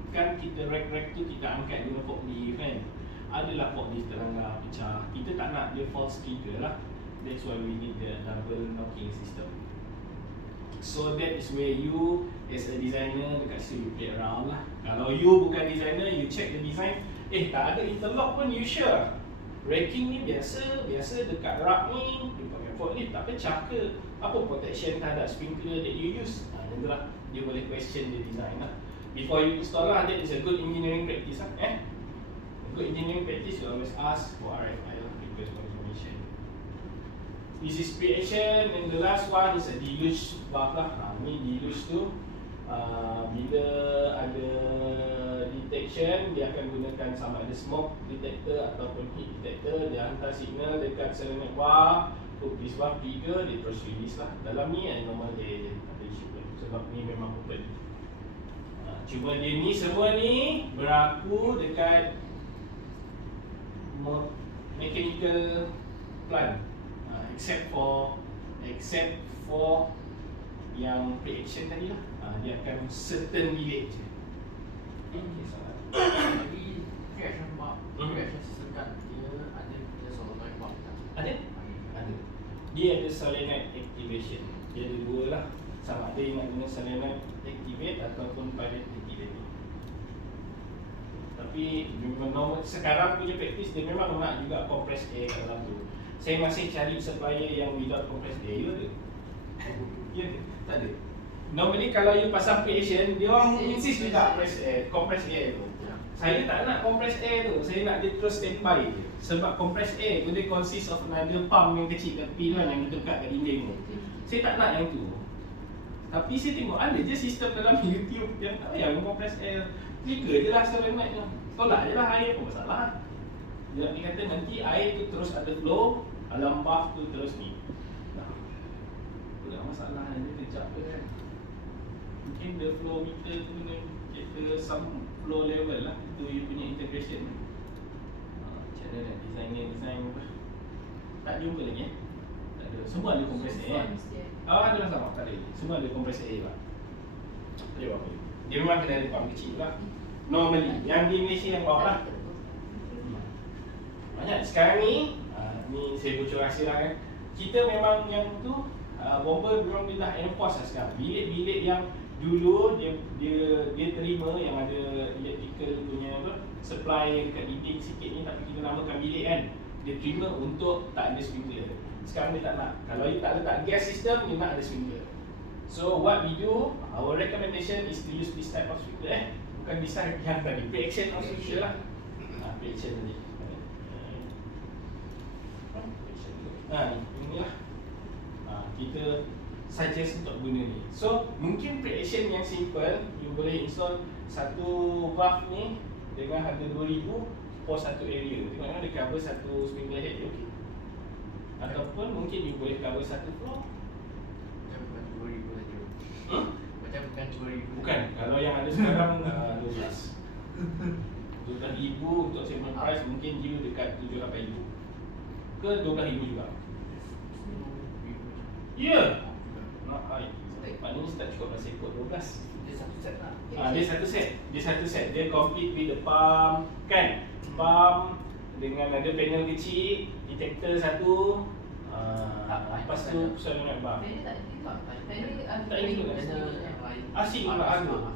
Kan kita rack tu kita angkat dengan forklift kan. Adalah forklift terlanggar, pecah. Kita tak nak dia false trigger lah. That's why we need the double knocking system. So that is where you as a designer dekat situ you play around lah. Kalau you bukan designer, you check the design, tak ada interlock pun you sure. Racking ni biasa dekat rak ni dia pakai forklift tak pecah ke? Apa protection terhadap sprinkler that you use? Itulah dia boleh question the design lah. Before you install lah, that is a good engineering practice lah. A good engineering practice, you always ask for RFI lah, request for information. This is pre-action, and the last one is a deluge valve lah. Ni deluge tu bila ada detection, dia akan gunakan sama ada smoke detector ataupun heat detector. Dia hantar signal dekat solenoid valve, hook this valve trigger, dia terus release lah. Dalam ni normal dia ada issue pun, sebab ni memang open. Cuma dia ni semua ni berlaku dekat mechanical plant, except for yang pre-action tadi lah. Dia akan certain bilik je. Jadi reaction valve, reaction system kan dia ada solenoid valve kan? Ada? Ada. Dia ada solenoid activation. Dia ada dua lah. Sama ada yang nak guna solenoid activate ataupun pilot activate. Tapi memang sekarang punya practice dia memang nak juga compressed air kat dalam tu. Saya masih cari supplier yang without compressed air. You ada? Ya ke? Tak ada. Normally kalau you pasang pre-action, dia orang insist juga compressed air tu. Saya tak nak compressed air tu. Saya nak dia terus standby je. Sebab compressed air tu dia consist of another pump yang kecil tepi kan, yang dekat kat dinding tu. Saya tak nak yang tu. Tapi saya tengok ada je sistem dalam YouTube yang tak payah compressed air. Trigger je lah solenoid tu. Tolak je lah air, apa masalah. Dia kata nanti air tu terus ada flow, alam valve tu terus ni. Tak masalah, dia kejap ke kan. Mungkin the flow meter tu kena kita some flow level lah. Itu you punya integration. Macam mana nak design apa. Tak jumpa lagi Tak ada. Semua ada compressed air. Ada lah sama, tak ada. Semua ada compressed air lah. Tak ada apa-apa. Dia memang kena ada pump kecil lah. Normally, yang di Malaysia yang bawah lah. Banyak sekarang ni, ni saya bocor rahsia lah kan. Kita memang yang tu bomber memang dia dah enforce lah sekarang. Bilik-bilik yang dulu dia terima yang ada electrical punya apa, supply dekat dinding sikit ni, tapi kita namakan bilik kan. Dia terima untuk tak ada sprinkler. Sekarang dia tak nak. Kalau dia tak letak gas system, dia nak ada sprinkler. So what we do, our recommendation is to use this type of sprinkler. Bukan this type yang tadi, pre-action of sprinkler lah. Pre-action tadi. Ni lah. Kita suggest untuk guna ni. So mungkin pre-action yang simple, you boleh install satu valve ni dengan harga 2000 for satu area. Tengok dia cover satu sprinkler head, okey. Ataupun mungkin you boleh cover satu floor. Macam bukan 2000 saja. Macam bukan 2000. Bukan, kalau yang ada sekarang 12. 12,000 untuk simple price, mungkin you dekat 7-8,000 ke 12,000 juga. Ya. Yeah. Nak high. Maknanya start cukup dah sekot 12. Dia satu set lah. Dia satu set. Dia complete with the pump kan. Pump dengan ada panel kecil, detector satu. Lepas tu solenoid valve. Dia tak ada juga. Tak include kan? Asing pula harga.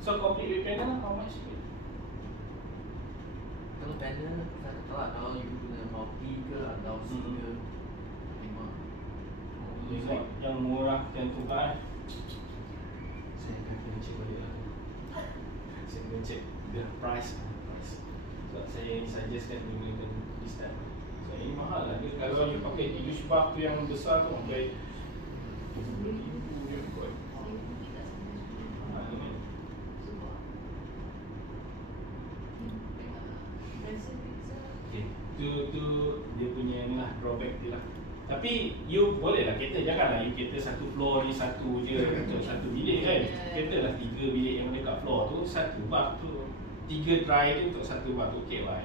So complete with panel how much? Kalau panel saya tak tahu lah, kalau you guna multi ke atau single, tengok. Yang murah yang tu kan. Saya akan kena check balik lah. Saya kena check the price. Sebab saya suggestkan menggunakan this type. So ini mahal lah. Dia, kalau you pakai huge buff tu yang besar tu sampai 10,000 je kot. Mahal kan? Okay, tu dia punya ni lah, drawback dia lah. Tapi you boleh lah kereta, janganlah you kereta satu floor ni satu je untuk satu bilik kan. Kereta lah 3 bilik yang dekat floor tu, satu bab tu, 3 try tu untuk satu bab tu, okay lah.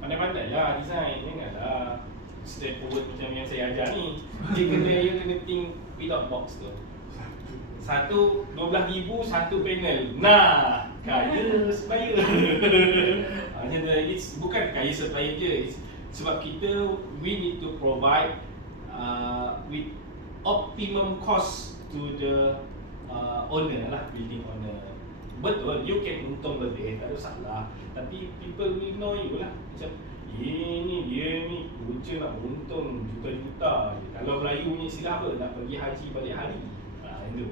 Pandai-pandai lah design, janganlah straightforward macam yang saya ajar ni. Dia kena, you kena think without box tu. Satu 12,000, satu panel. Nah, kaya supplier. Macam tu, it's bukan kaya supplier je. It's, sebab kita, we need to provide with optimum cost to the owner lah, building owner. Betul, you can untung lebih, tak ada salah. Tapi people will know you lah. Macam, dia ni punca nak untung juta-juta je. Kalau Melayu punya istilah apa? Nak pergi haji balik hari. Itu.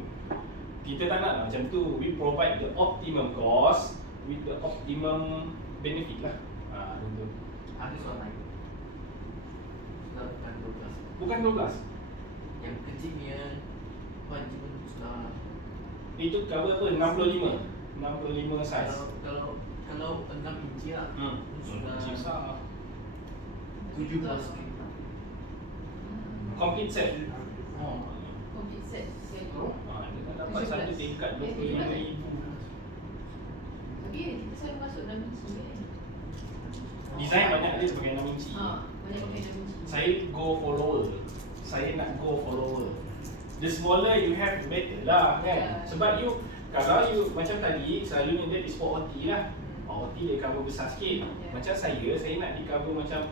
Kita tak nak macam tu. We provide the optimum cost with the optimum benefit lah. Itu. Ada soalan lain. Sudah bukan 12. Bukan 12. Yang kecil punya wajib sudah. Itu cover apa? 65. 65 size. Kalau 6 inci lah. Sudah Inci besar. 17. Complete set. Complete set. Dia tak dapat satu tingkat 25,000. Tapi kita selalu masuk 6 inci kan? Design banyak dia pakai 6 inci. Banyak pakai 6 inci. Saya go for lower. Saya nak go for lower. The smaller you have, the better lah kan. Yeah. Sebab you, kalau you macam tadi, selalunya that is for OT lah. OT dia cover besar sikit. Yeah. Macam saya nak di cover macam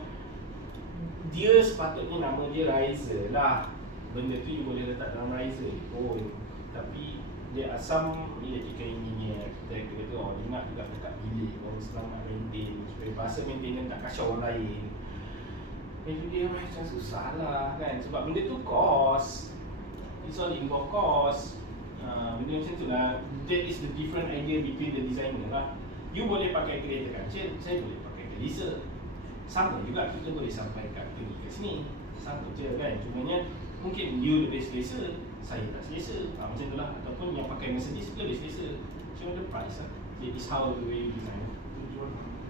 dia sepatutnya nama dia riser lah. Benda tu you boleh letak dalam riser pun. Tapi dia some electrical engineer kita kata dia nak juga dekat bilik orang senang nak maintain supaya bahasa maintenance tak kacau orang lain. Itu dia macam susah lah kan. Sebab benda tu cost. It's all involve cost. Benda macam tu lah. That is the different idea between the designer lah. You boleh pakai kereta kancil, saya boleh pakai geliser. Sama juga kita boleh sampai pergi ke sini. Sama je kan. Cumanya mungkin you lebih selesa, saya tak selesa. Macam tu lah. Ataupun yang pakai Mercedes lebih selesa. Cuma the price lah. It is how the way you design.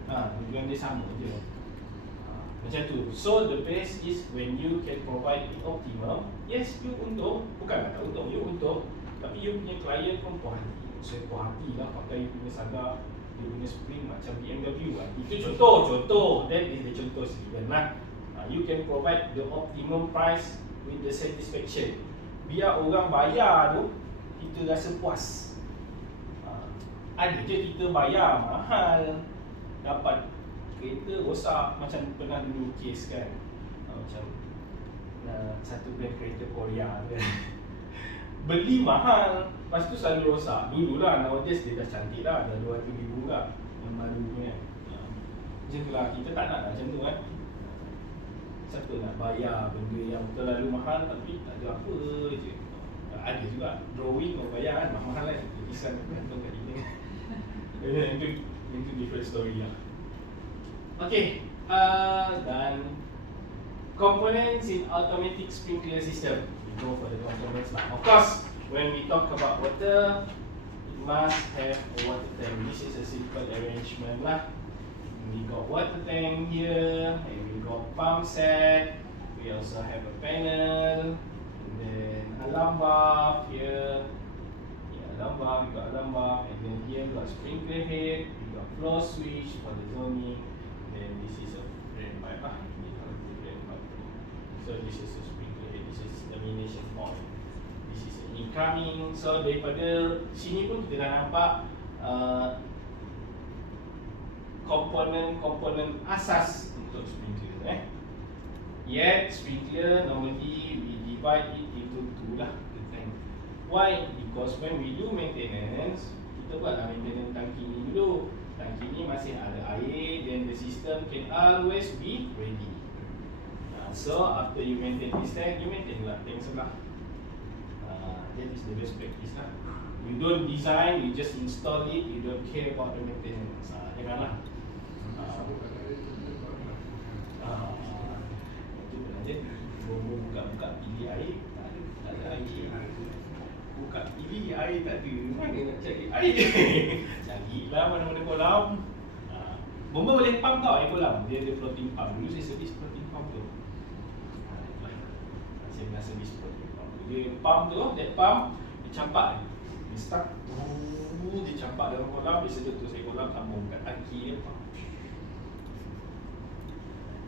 Tujuan dia sama je. Macam tu. So the best is when you can provide the optimum. Yes, you untung. Bukan tak untung, you untung. Tapi you punya klien pun puas hati. Saya puas hati lah pakai you punya Saga, you punya Spring macam BMW kan. Itu contoh. That is the contoh sikit lah. You can provide the optimum price with the satisfaction. Biar orang bayar tu, kita rasa puas. Ada je kita bayar mahal, dapat kereta rosak. Macam pernah dulu kes kan, macam satu brand kereta Korea kan. Beli mahal, lepas tu selalu rosak. Dulu lah, nowadays dia dah cantik lah, dah 200,000 lah yang baru punya. Macam tu lah, kita tak nak macam tu kan. Siapa nak bayar benda yang terlalu mahal tapi tak ada apa je. Ada juga drawing kau bayar kan, mahal kan. Tulisan gantung kat kita. Itu different story lah. Okay, dan components in automatic sprinkler system. We go for the components lah. Of course, when we talk about water, it must have a water tank. This is a simple arrangement lah. We got water tank here, and we got pump set. We also have a panel, and then alarm valve here. Alarm valve, we got alarm valve, and then here we got sprinkler head. We got flow switch for the zoning. Then this is a drain pipe lah. Drain pipe. So this is a sprinkler head. This is termination point. This is incoming. So daripada sini pun kita dah nampak komponen asas untuk sprinkler. Yet sprinkler normally we divide it into two lah, the tank. Why? Because when we do maintenance, kita buatlah maintenance tangki ni dulu. tangki ni masih ada air, then the system can always be ready. So after you maintain this tank, you maintain lah tank sebelah. That is the best practice lah. You don't design, you just install it, you don't care about the maintenance. Janganlah. Itu pernah jadi. Buka-buka pilih air, tak ada air. Buka pilih air tak ada. Mana nak cari air? Carilah mana-mana kolam. Bomba boleh pump tau air kolam. Dia ada floating pump. Dulu saya servis floating pump tu. Saya pernah servis floating pump. Dia pump tu, that pump dia campak. Dia stuck. Dia campak dalam kolam. Dia sedut tu saya kolam sambung kat tangki dia pump.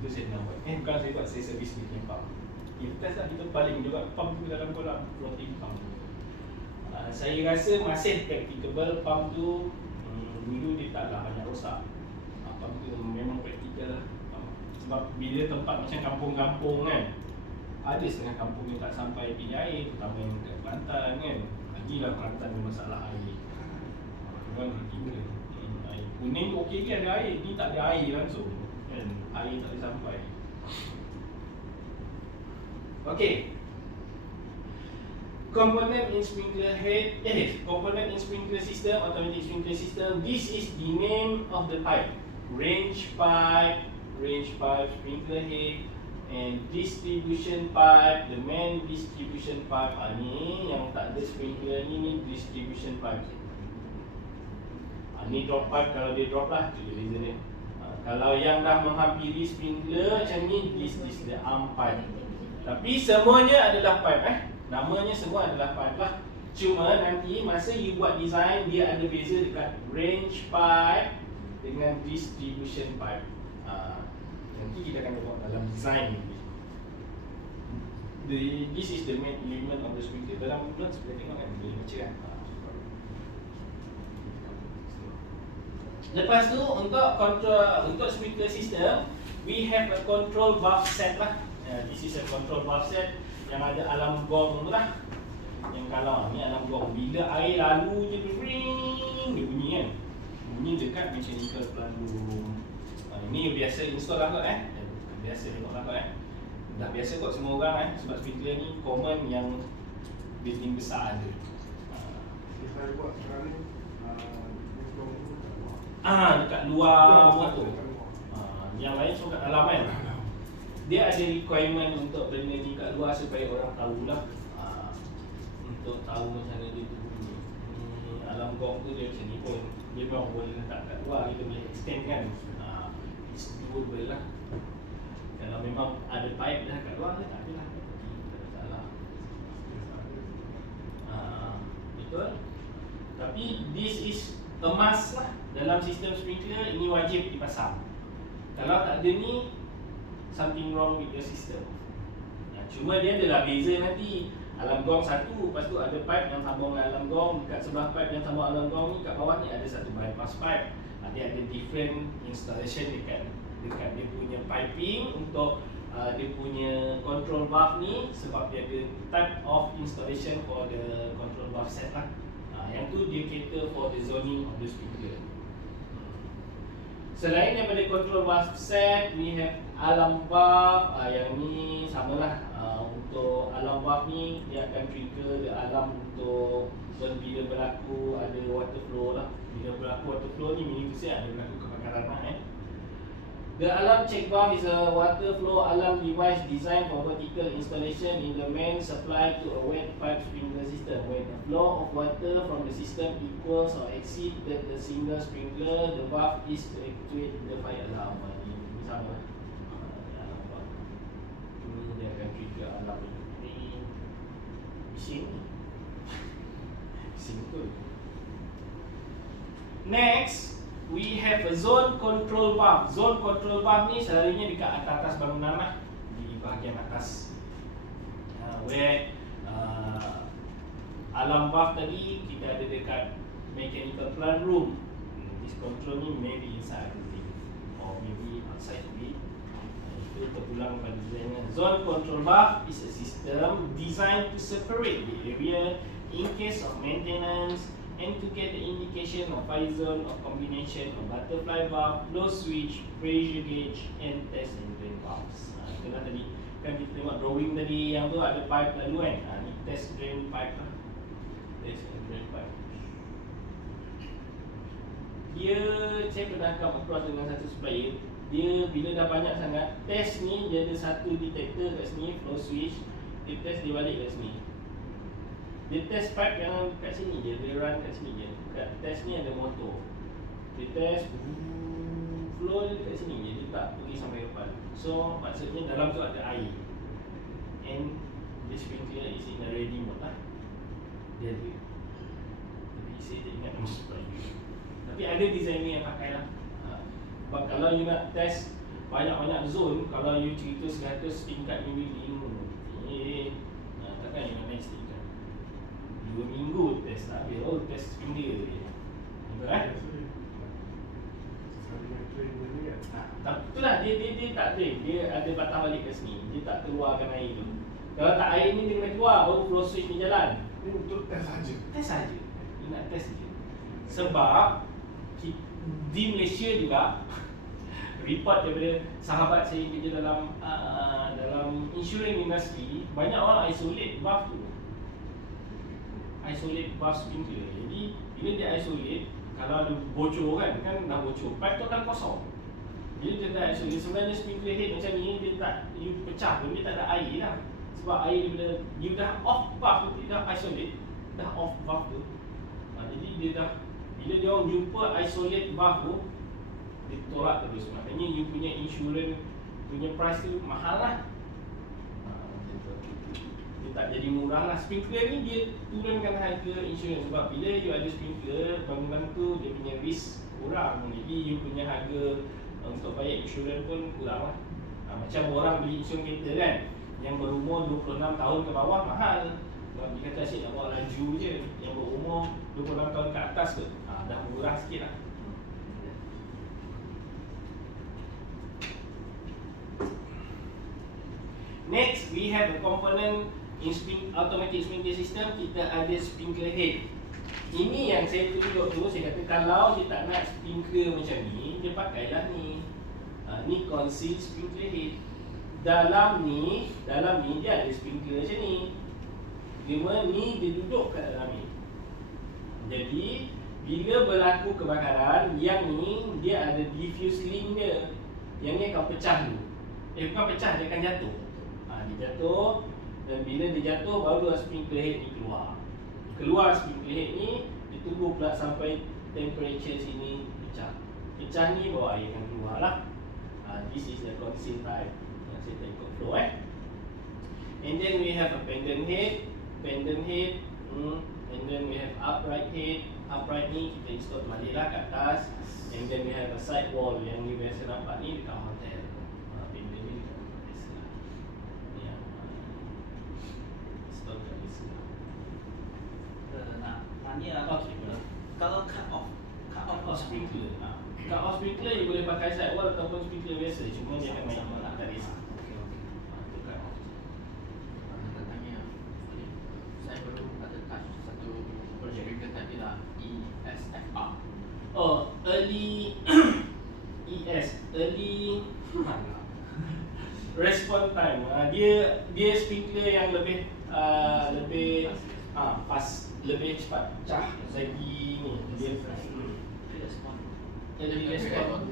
Itu saya pernah buat. Bukan saya buat, saya servis floating pump. Kita test lah, kita baling juga pump tu dalam kolam. Floating pump tu. Saya rasa masih practicable pump tu. Dulu dia taklah banyak rosak. Pump tu memang praktikal lah. Sebab bila tempat macam kampung-kampung kan, ada setengah kampung yang tak sampai pilih air, terutama yang dekat Kelantan kan. Lagilah Kelantan ada masalah air. Orang ketiga air kuning okey ke ada air, ni tak ada air langsung kan, air tak boleh sampai. Okay, component in sprinkler head, component in sprinkler system, automatic sprinkler system. This is the name of the pipe: range pipe, sprinkler head, and distribution pipe. The main distribution pipe ni yang tak ada sprinkler ni distribution pipe. Ni drop pipe, kalau dia drop lah tu dia laser dia. Kalau yang dah menghampiri sprinkler macam ni, this is the arm pipe. Tapi semuanya adalah pipe namanya semua adalah pipe lah. Cuma nanti masa you buat design, dia ada beza dekat range pipe dengan distribution pipe. Nanti kita akan tengok dalam design ni. This is the main element of the sprinkler. Dalam notes boleh tengok kan, boleh baca kan. Lepas tu untuk sprinkler system, we have a control valve set lah. This is a control valve set yang ada alarm gong tu lah. Yang kalau ni alarm gong, bila air lalu je ring, dia bunyi kan. Bunyi dekat mechanical plant room. Ini biasa install lah kot biasa tengok lah kot dah biasa kot semua orang sebab sprinkler ni common yang building besar ada. Saya buat sekarang ni dekat luar motor. Yang lain semua kat dalam kan. Dia ada requirement untuk benda ni kat luar supaya orang tahulah. Untuk tahu macam mana dia tu bunyi. Alarm gong tu dia macam ni pun. Dia memang boleh letak kat luar, kita boleh extend kan. It's doable lah. Kalau memang ada pipe dah kat luar, tak ada lah. Tak ada salah. Betul. Tapi this is a must lah. Dalam sistem sprinkler ini wajib dipasang. Kalau tak ada ni, something wrong with the system. Cuma dia adalah beza nanti. Alarm gong satu, lepas tu ada pipe yang sambung dengan alarm gong. Dekat sebelah pipe yang sambung alarm gong ni, kat bawah ni ada satu bypass pipe. Dia ada different installation dekat dia punya piping untuk dia punya control valve ni, sebab dia ada type of installation for the control valve set lah. Yang tu dia cater for the zoning of the sprinkler. Selain daripada control valve set, we have alarm valve. Yang ni samalah. Untuk alarm valve ni, dia akan trigger the alarm untuk bila berlaku ada water flow lah. Bila berlaku water flow ni, meaning to say ada berlaku kebakaran lah The alarm check valve is a water flow alarm device designed for vertical installation in the main supply to a wet pipe sprinkler system. When the flow of water from the system equals or exceeds the single sprinkler, the valve is to actuate the fire alarm. Ini sama. Alarm valve. Ini dia akan trigger alarm ini. Bising ni. Bising betul. Next, we have a zone control valve. Zone control valve ni selalunya dekat atas bangunan lah, di bahagian atas. Where alarm valve tadi kita ada dekat mechanical plant room. This control ni maybe inside the building or maybe outside the building. Itu terpulang pada design. Zone control valve is a system designed to separate the area in case of maintenance and to get the indication of fire zone or combination of butterfly valve, flow switch, pressure gauge, and test and drain valves. Itulah tadi kan kita tengok drawing tadi yang tu ada pipe lalu kan. Ni test drain pipe lah. Test and drain pipe. Saya pernah come across dengan satu supplier. Dia bila dah banyak sangat test ni, dia ada satu detector kat sini, flow switch. Dia test dia balik kat sini. Dia test pipe yang kat sini je, dia run kat sini je. Kat test ni ada motor. Dia test flow dia kat sini je, dia tak pergi sampai depan. So maksudnya dalam tu ada air. And the sprinkler is in a ready mode lah. Dia ada. Tapi saya tak ingat nama supplier. Tapi ada designer yang pakai lah. Sebab kalau you nak test banyak-banyak zone, kalau you cerita 100 tingkat new building, takkan you nak naik tingkat 2 minggu test tak habis. Oh, test sprinkler je. Betul kan? Tapi itulah dia tak train. Dia ada patah balik ke sini. Dia tak keluarkan air tu. Kalau tak air ni dia kena keluar, baru flow switch ni jalan. Ini untuk test saja. Test saja. Dia nak test je. Sebab di Malaysia juga report daripada sahabat saya kerja dalam insurance industry, banyak orang isolate valve tu. Isolate valve sprinkler. Jadi bila dia isolate, kalau ada bocor kan dah bocor, pipe tu akan kosong. Jadi dia dah isolate. Sebenarnya sprinkler head macam ni, dia tak, you pecah pun dia tak ada air lah. Sebab air bila you dah off valve tu, dia dah isolate, dah off valve tu. Jadi dia dah, bila dia orang jumpa isolate valve tu, dia tolak terus. Maknanya you punya insurance punya price tu mahal lah. Dia tak jadi murah lah. Sprinkler ni dia turunkan harga insurance. Sebab bila you ada sprinkler, bangunan tu dia punya risk kurang. Jadi you punya harga untuk bayar insurance pun kurang lah. Macam orang beli insurans kereta kan, yang berumur 26 tahun ke bawah mahal. Sebab dia kata asyik nak bawa laju je. Yang berumur 26 tahun ke atas ke, dah murah sikit lah. Next, we have a component in automatic sprinkler system. Kita ada sprinkler head. Ini yang saya tunjuk tu, saya kata kalau dia tak nak sprinkler macam ni, dia pakailah ni. Ni concealed sprinkler head. Dalam ni dia ada sprinkler macam ni. Ni dia duduk kat dalam ni. Jadi bila berlaku kebakaran, yang ni dia ada diffuse link dia. Yang ni akan pecah dulu. Bukan pecah, dia akan jatuh. Dia jatuh, dan bila dia jatuh baru sprinkler head ni keluar sprinkler head ni, dia tunggu pula sampai temperature sini pecah. Pecah ni baru air akan keluar lah. This is the concealed type. Saya tak ikut flow And then we have a pendant head, and then we have upright head. Upright ni kita install balik lah kat atas. And then we have a side wall yang ni biasa nampak ni dekat hotel. Pendant ni dekat hotel biasa lah. Install kat biasa lah. Nak tanya lah. Okay, boleh. Kalau cut off Sprinkler. Cut off sprinkler you boleh pakai side wall ataupun sprinkler biasa. Cuma dia akan main sama lah. tak risk. Nak tanya, saya baru ada touch satu projek sprinkler tadi lah, ESFR. Oh, early response time. Dia sprinkler yang lebih fast, lebih cepat pecah lagi ni. Dia early response.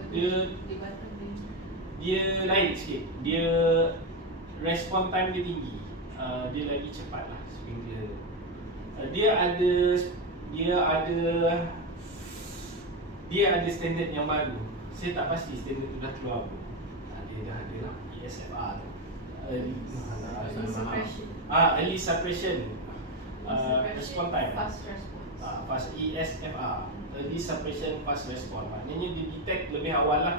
Dia lain sikit. Dia response time dia tinggi. Dia lagi cepat lah sprinkler. Dia ada standard yang baru. Saya tak pasti standard tu dah keluar pun. Dia dah ada lah, ESFR tu. Early suppression. Response time. Fast response. Fast ESFR. Early suppression fast response. Maknanya dia detect lebih awal lah.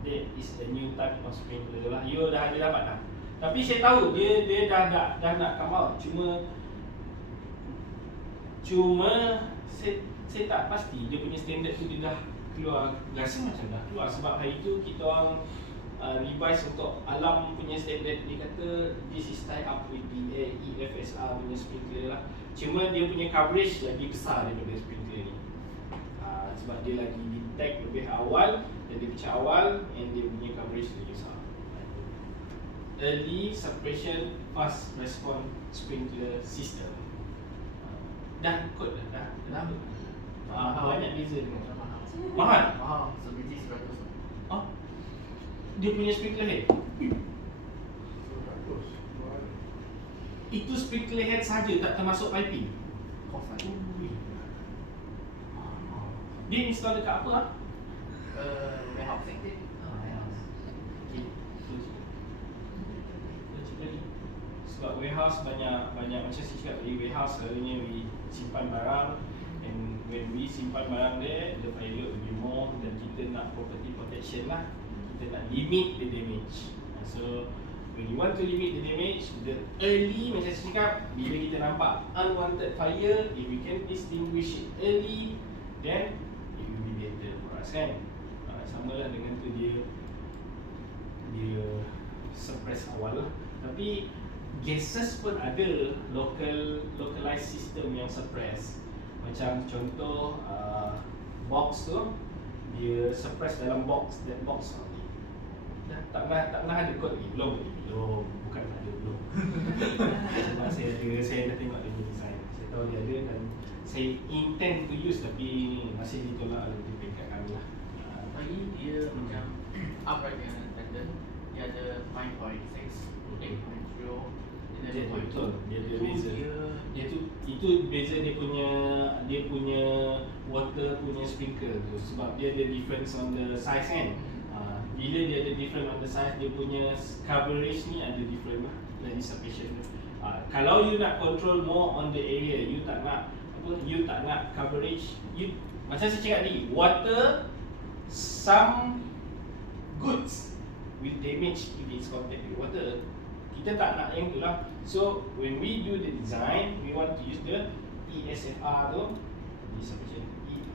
That is the new type of sprinkler lah. You dah ada dapat dah. Tapi saya tahu dia dah nak come out. Cuma saya tak pasti dia punya standard tu dia dah keluar. Rasa macam dah keluar sebab hari tu kita orang revise untuk alam punya standard. Dia kata this is tied up with the EFSR punya sprinkler lah. Cuma dia punya coverage lagi besar daripada sprinkler ni. Sebab dia lagi detect lebih awal dan dia pecah awal, and dia punya coverage lagi besar. Early suppression fast response sprinkler system. Dah kot dah. Banyak beza dengan mahal. Mahal. Seperti 100. Dia punya sprinkler head. Bagus. Mahal. Itu sprinkler head saja, tak termasuk piping. Kos lagi. Dia install dekat apa? Warehouse. Sebab warehouse banyak macam saya cakap tadi, warehouse selalunya we simpan barang, and when we simpan barang there, the fire load will be more, dan kita nak property protection lah. Kita nak limit the damage. So when you want to limit the damage, the early, macam saya cakap, bila kita nampak unwanted fire, if we can distinguish it early, then it will be better for us, kan? Sama lah dengan tu, dia suppress awal lah. Tapi gases pun ada localized system yang suppress. Macam contoh box tu, dia suppress dalam box, that box only. Tak pernah ada kod lagi, belum, bukan tak ada, belum. Sebab saya dah tengok dia punya design, saya tahu dia ada dan saya intend to use, tapi masih ditolak oleh peringkat kami lah. Lagi dia macam upright dengan tandem, dia ada 5.6, 8.0. Betul, dia ada beza. Itu beza dia punya water punya sprinkler tu, sebab dia ada difference on the size, kan. Bila dia ada different on the size, dia punya coverage ni ada different lah, dari suppression tu. Kalau you nak control more on the area, you tak nak coverage, macam saya cakap tadi, water, some goods will damage if it's contact with water. Kita tak nak yang tu lah. So when we do the design, we want to use the ESFR tu,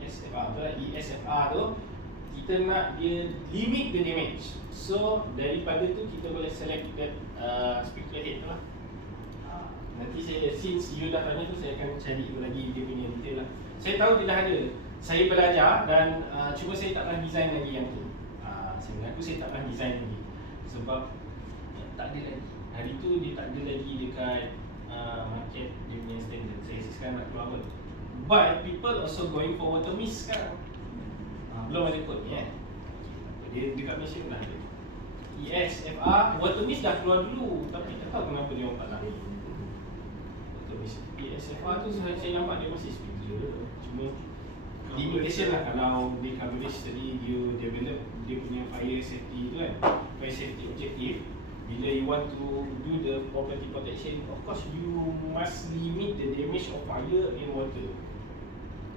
ESFR tu, kita nak dia limit the damage. So daripada tu kita boleh select that sprinkler head tu lah. Nanti saya, since you dah tanya tu, saya akan cari lagi dia punya detail lah. Saya tahu dia dah ada, saya belajar dan cuma saya tak pernah design lagi yang tu. Saya mengaku saya tak pernah design lagi sebab tak ada lagi. Hari tu dia tak ada lagi dekat market dia punya standard. Saya sekarang nak keluar apa. But people also going for water mist sekarang. Belum ada kod ni, dia dekat Malaysia pun dah ada. ESFR, water mist dah keluar dulu, tapi tak tahu kenapa dia orang tak nak ni. Water mist ESFR tu saya nampak dia masih sprinkler, cuma limitation lah. Kalau di coverage tadi dia develop dia punya fire safety tu kan, fire safety objective. Bila you want to do the property protection, of course you must limit the damage of fire in water.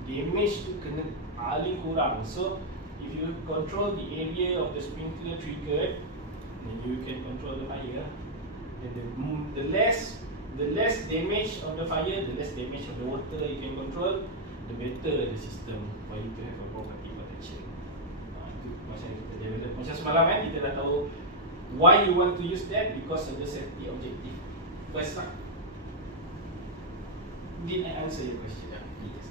Damage tu kena paling kurang. So if you control the area of the sprinkler triggered, then you can control the fire. And the less damage of the fire, the less damage of the water you can control, the better the system for you to have a property protection. Itu macam kita develop. Macam semalam kan, kita dah tahu why you want to use that, because of the safety objective. First lah. Did I answer your question? Yes.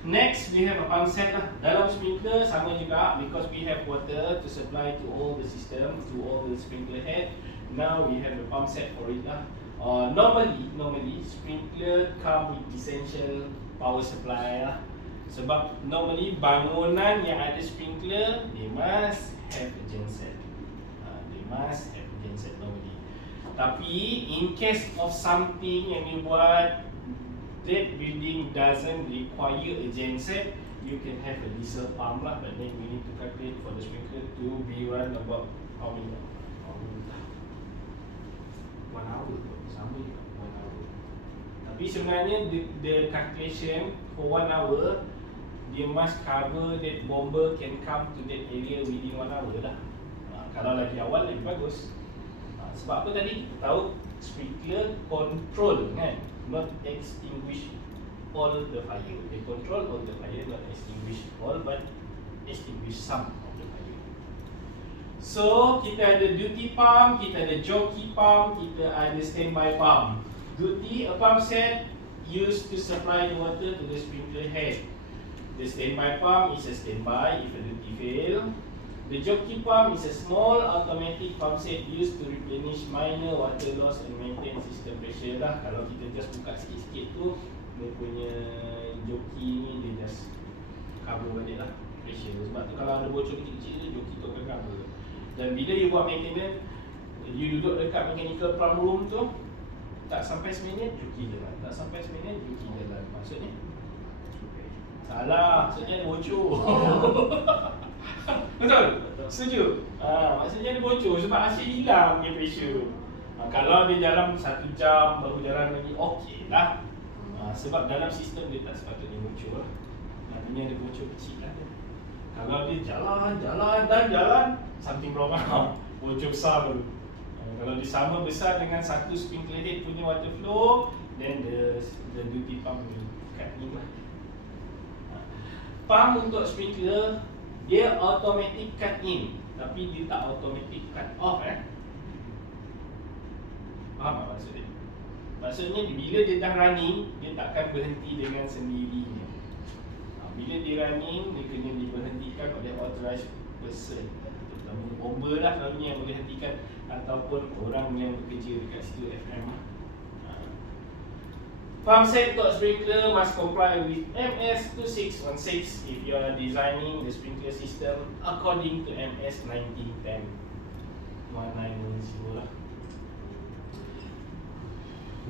Next, we have a pump set lah. Dalam sprinkler sama juga, because we have water to supply to all the system, to all the sprinkler head. Now we have a pump set for it lah. Normally sprinkler come with essential power supply lah. Sebab normally bangunan yang ada sprinkler, they must have a genset. They must have a genset normally. Tapi in case of something yang you buat, that building doesn't require a genset, you can have a diesel pump lah. But then we need to calculate for the sprinkler to be run about how many hours? 1 hour tu, sama je 1 hour. Tapi sebenarnya the calculation for 1 hour, dia must cover that bomber can come to that area within 1 hour lah. Kalau lagi awal lagi bagus. Sebab apa tadi? Kita tahu sprinkler control kan, not extinguish all the fire. They control all the fire, not extinguish all, but extinguish some of the fire. So kita ada duty pump, kita ada jockey pump, kita ada standby pump. Duty, a pump set used to supply the water to the sprinkler head. The standby pump is a standby if a duty fail. The jockey pump is a small automatic pump set used to replenish minor water loss and maintain system pressure lah. Kalau kita just buka sikit-sikit tu, dia punya jockey ni dia just cover balik lah pressure. Sebab tu kalau ada bocor kecil-kecil tu, jockey tu akan cover. Dan bila you buat maintenance, you duduk dekat mechanical pump room tu, tak sampai seminit, jockey jalan. Tak sampai seminit, jockey jalan. Maksudnya? Salah, maksudnya ada bocor. Betul? Setuju? Maksudnya ada bocor sebab asyik hilang punya pressure. Kalau dia jalan 1 jam baru jalan lagi, okey lah. Sebab dalam sistem dia tak sepatutnya bocor lah. Maknanya ada bocor kecil lah. Kalau dia jalan, something wrong lah. Bocor besar baru. Kalau dia sama besar dengan satu sprinkler head punya water flow, then the duty pump will cut in lah. Pump untuk sprinkler dia automatic cut in, tapi dia tak automatic cut off Faham tak maksud dia? Maksudnya bila dia dah running, dia takkan berhenti dengan sendirinya. Bila dia running, dia kena diberhentikan oleh authorized person, terutama bomber lah selalunya yang boleh hentikan, ataupun orang yang bekerja dekat situ FM lah. Pump set untuk sprinkler must comply with MS 2616 if you are designing the sprinkler system according to MS 1910 1910 lah.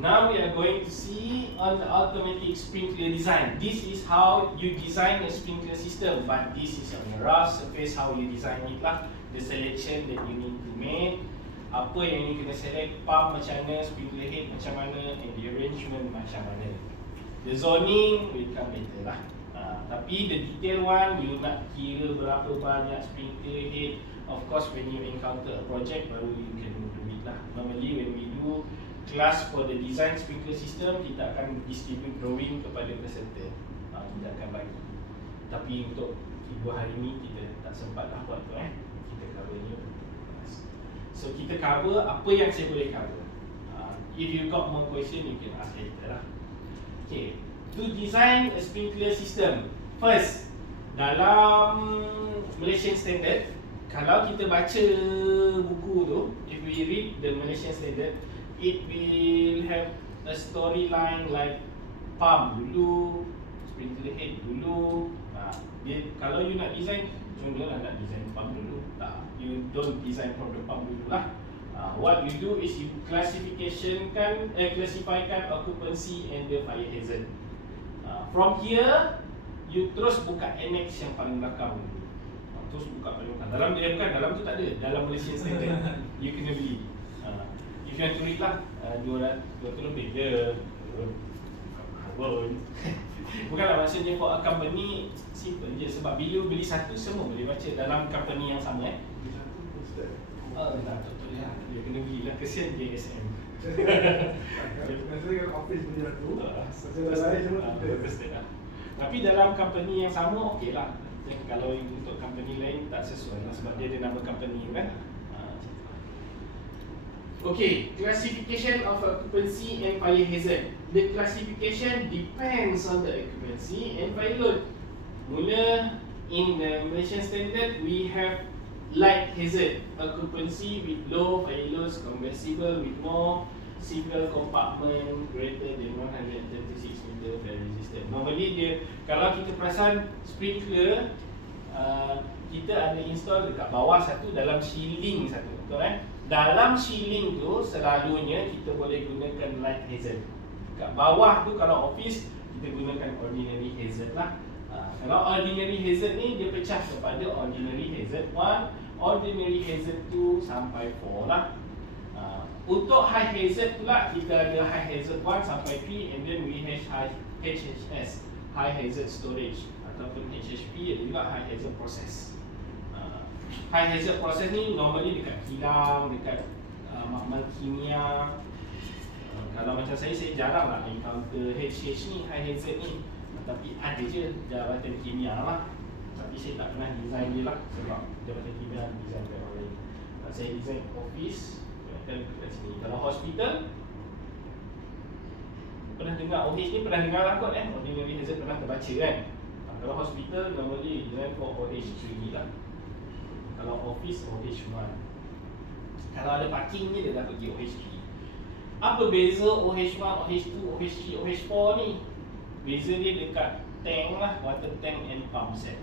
Now we are going to see on the automatic sprinkler design. This is how you design a sprinkler system, but this is on a rough surface how you design it lah. The selection that you need to make, apa yang you kena select, pump macam mana, sprinkler head macam mana, and the arrangement macam mana. The zoning will come later lah. Tapi the detail one, you nak kira berapa banyak sprinkler head. Of course when you encounter a project, baru you can do it lah. Normally when we do class for the design sprinkler system, kita akan distribute drawing kepada peserta. Kita akan bagi. Tapi untuk 2 hari ni kita tak sempat lah buat tu Kita cover ni. So kita cover apa yang saya boleh cover. If you got more question, you can ask later lah. Okay, to design a sprinkler system, first, dalam Malaysian standard, kalau kita baca buku tu, if we read the Malaysian standard, it will have a storyline like pump dulu, sprinkler head dulu. Kalau you nak design, contohnya nak design pump dulu, tak, you don't design from the pump dulu lah. What you do is you classification occupancy and the fire hazard. From here, you terus buka annex yang paling belakang. Terus buka paling belakang. Dalam dia bukan, dalam tu tak ada. Dalam Malaysian standard, you kena beli. If you want to read lah, 200 lebih je. Bukanlah maksudnya for a company simple je, sebab bila you beli satu, semua boleh baca dalam company yang sama Beli satu pun step. tak betul lah. Dia kena belilah, kesian JSM. Biasanya kan office beli satu, macam lain semua kita. Tapi dalam company yang sama, okey lah. Kalau untuk company lain tak sesuai lah, sebab dia ada nama company kan. Okay, classification of occupancy and fire hazard. The classification depends on the occupancy and fire load. Mula, in the Malaysian standard, we have light hazard, occupancy with low fire loads, conversible with no single compartment greater than 136 meter fire resistant. Normally dia, kalau kita perasan sprinkler, kita ada install dekat bawah satu, dalam shielding satu, betul kan? Dalam shielding tu selalunya kita boleh gunakan light hazard. Kat bawah tu kalau office, kita gunakan ordinary hazard lah. Kalau ordinary hazard ni dia pecah kepada ordinary hazard 1, ordinary hazard 2 sampai 4 lah. Untuk high hazard pula, kita ada high hazard 1 sampai 3, and then we have HHS, high hazard storage, ataupun HHP, ada juga high hazard process. High hazard process ni normally dekat kilang, dekat makmal kimia. Kalau macam saya jarang lah encounter HH ni, high hazard ni. Tapi ada je jabatan kimia lah. Tapi saya tak pernah design dia lah, sebab jabatan kimia design kat orang lain. Saya design office, kan kat sini. Kalau hospital, pernah dengar OH ni, pernah dengar lah kot ordinary hazard, pernah terbaca kan. Kalau hospital normally design for OH3 lah. Kalau office OH1. Kalau ada parking ni dia dah pergi OH3. Apa beza OH1, OH2, OH3, OH4 ni? Beza dia dekat tank lah, water tank and pump set.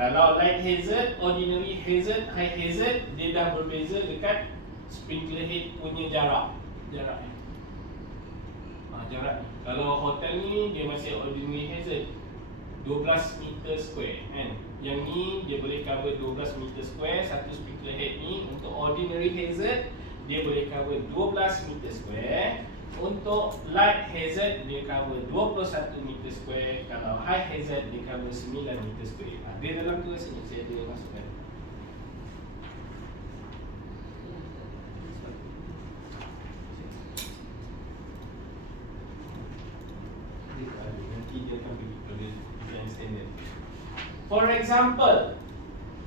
Kalau light hazard, ordinary hazard, high hazard, dia dah berbeza dekat sprinkler head punya jarak. Jarak ni. Jarak ni. Kalau hotel ni dia masih ordinary hazard 12 meter square kan. Yang ni dia boleh cover 12 meter square. Satu sprinkler head ni untuk ordinary hazard dia boleh cover 12 meter square. Untuk light hazard dia cover 21 meter square. Kalau high hazard dia cover 9 meter square. Dia dalam tu rasanya saya ada masukkan. Nanti dia akan pergi pada design standard. For example,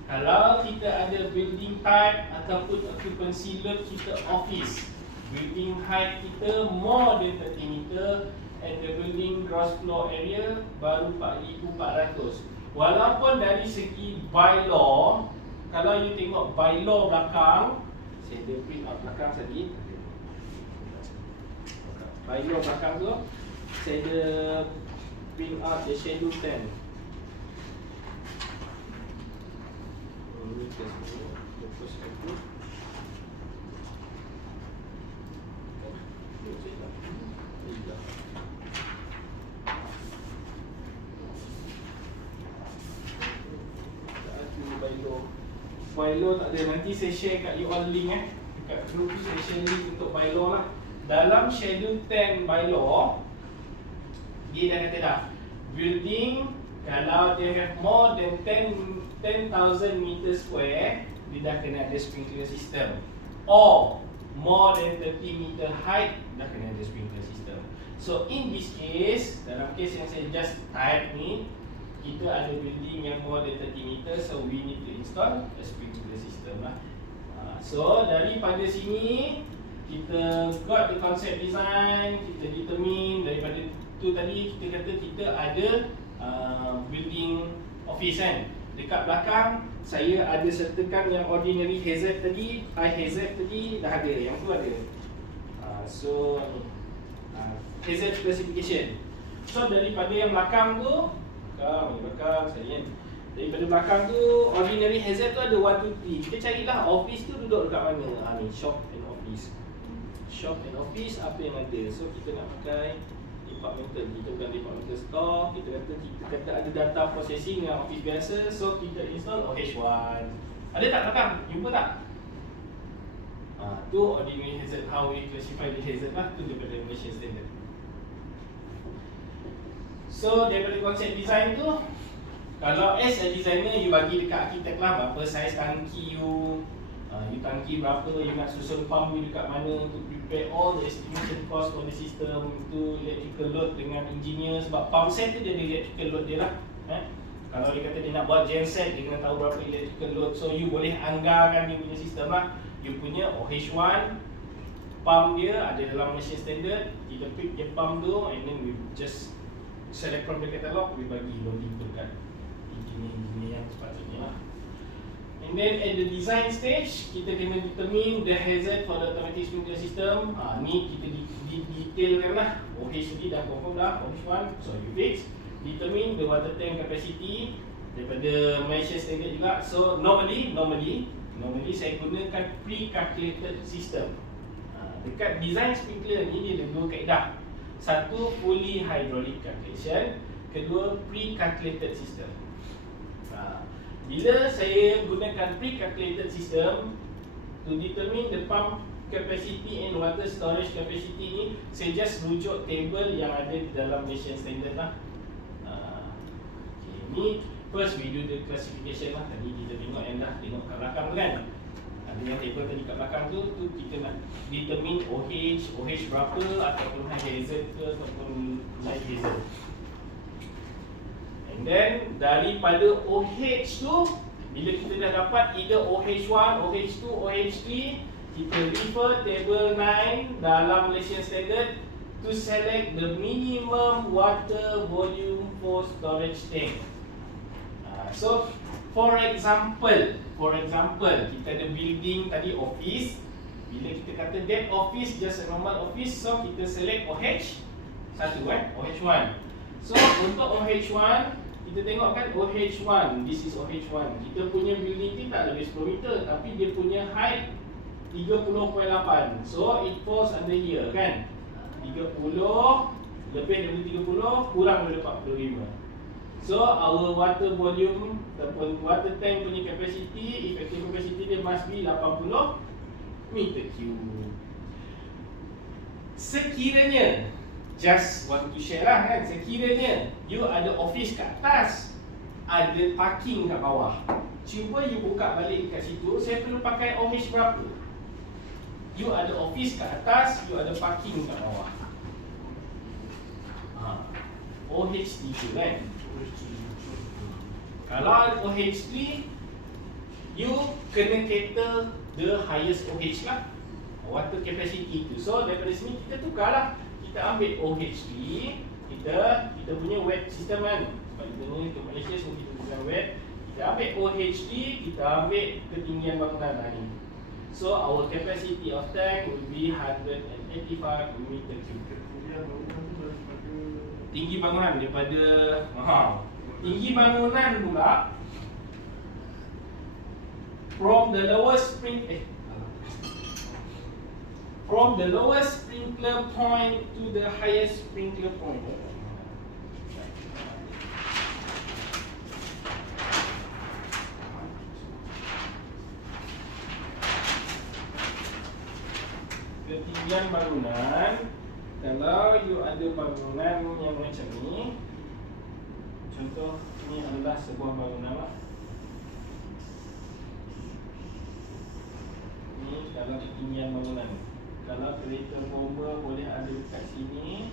kalau kita ada building type ataupun occupancy load kita office, building height kita more than 30 meter and the building gross floor area baru 4,400. Walaupun dari segi bylaw, kalau you tengok bylaw belakang, saya ada print out belakang tadi. Bylaw belakang tu, saya ada print out the schedule 10. Ini test dulu, fokus aku. Bylaw tak ada, nanti saya share kat you all link dekat group saya share link untuk bylaw lah. Dalam schedule 10 bylaw, dia dah kata dah, building kalau dia have more than 10,000 meter square, dia dah kena ada sprinkler system. Or more than 30 meter height, dah kena ada sprinkler system. So in this case, dalam case yang saya just type ni, kita ada building yang more than 30 meter, so we need to install a sprinkler system lah. So daripada sini kita got the concept design, kita determine daripada tu tadi kita kata kita ada building office kan. Dekat belakang saya ada sertakan yang ordinary hazard tadi, high hazard tadi dah ada, yang tu ada. So hazard classification. So daripada yang belakang tu, belakang saya kan. Daripada belakang tu ordinary hazard tu ada 1, 2, 3. Kita carilah office tu duduk dekat mana. Ni shop and office. Shop and office apa yang ada. So kita nak pakai departmental. Kita bukan departmental store. Kita kata ada data processing dengan office biasa. So kita install OH1. Ada tak belakang? Jumpa tak? Tu ordinary hazard. How we classify the hazard lah. Tu daripada Malaysia standard. So daripada konsep design tu, kalau as a designer you bagi dekat arkitek lah berapa size tangki you, tangki berapa, you nak susun pump you dekat mana untuk prepare all the estimation cost for the system, tu electrical load dengan engineer, sebab pump set tu dia ada electrical load dia lah. Kalau dia kata dia nak buat genset, dia kena tahu berapa electrical load. So you boleh anggarkan you punya sistem lah. You punya OH1 pump dia ada dalam Malaysia standard, kita pick the pump tu and then we just select from the catalog, we bagi loading tu dekat engineer yang sepatutnya lah. And then at the design stage, kita kena determine the hazard for the automatic sprinkler system. Ni kita detailkan lah. OH ni dah confirm dah, OH1, so you fix. Determine the water tank capacity daripada Malaysia standard juga. So normally saya gunakan pre-calculated system. Dekat design sprinkler ni dia ada dua kaedah. Satu, fully hydraulic calculation. Kedua, pre-calculated system. Bila saya gunakan pre-calculated system to determine the pump capacity and water storage capacity ni, saya just rujuk table yang ada di dalam Malaysian standard lah. Ni first we do the classification lah. Tadi kita tengok yang dah tengok kat belakang tu kan. Ada yang table tadi kat belakang tu kita nak determine OH berapa ataupun high hazard ke ataupun light hazard. And And then daripada OH tu, bila kita dah dapat either OH1, OH2, OH3, kita refer table 9 dalam Malaysian Standard to select the minimum water volume for storage tank. So for example, kita ada building tadi office. Bila kita kata that office just a normal office, so kita select OH1, OH1. So untuk OH1, kita tengok kan OH1, this is OH1. Kita punya building ni tak lebih 10 meter, tapi dia punya height 30.8. So it falls under here kan. 30 lebih daripada 30 kurang daripada 45. So our water volume ataupun water tank punya capacity, effective capacity dia must be 80 meter cube. Sekiranya, just want to share lah kan, sekiranya you ada office kat atas, ada parking kat bawah, cuba you buka balik kat situ, saya perlu pakai OH berapa? You ada office kat atas, you ada parking kat bawah. OH3 kan? Kalau ada OH3, you kena cater the highest OH lah, water capacity tu. So daripada sini kita tukar lah. Kita ambil OH3, kita punya wet system kan. Sebab kita ni untuk Malaysia semua kita guna wet. Kita ambil OH3, kita ambil ketinggian bangunan lah ni. So our capacity of tank will be 185 meter cube. Tinggi bangunan daripada tinggi bangunan pula from the lowest sprinkler point to the highest sprinkler point. Ketinggian bangunan, kalau you ada bangunan yang macam ni, contoh ini adalah sebuah bangunan lah. Ini kalau ketinggian bangunan. Kalau kereta bomba boleh ada dekat sini.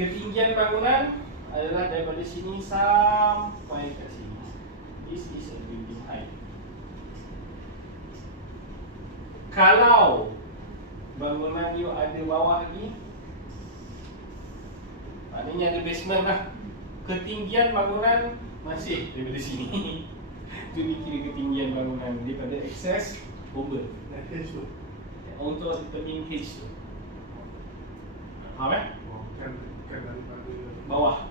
Ketinggian bangunan adalah daripada sini sampai kat sini. This is a building height. Kalau bangunan you ada bawah lagi, maknanya ada basement lah. Ketinggian bangunan masih daripada sini. Itu dikira ketinggian bangunan daripada access bomba. H tu. Untuk determine H tu. Faham Kan daripada bawah.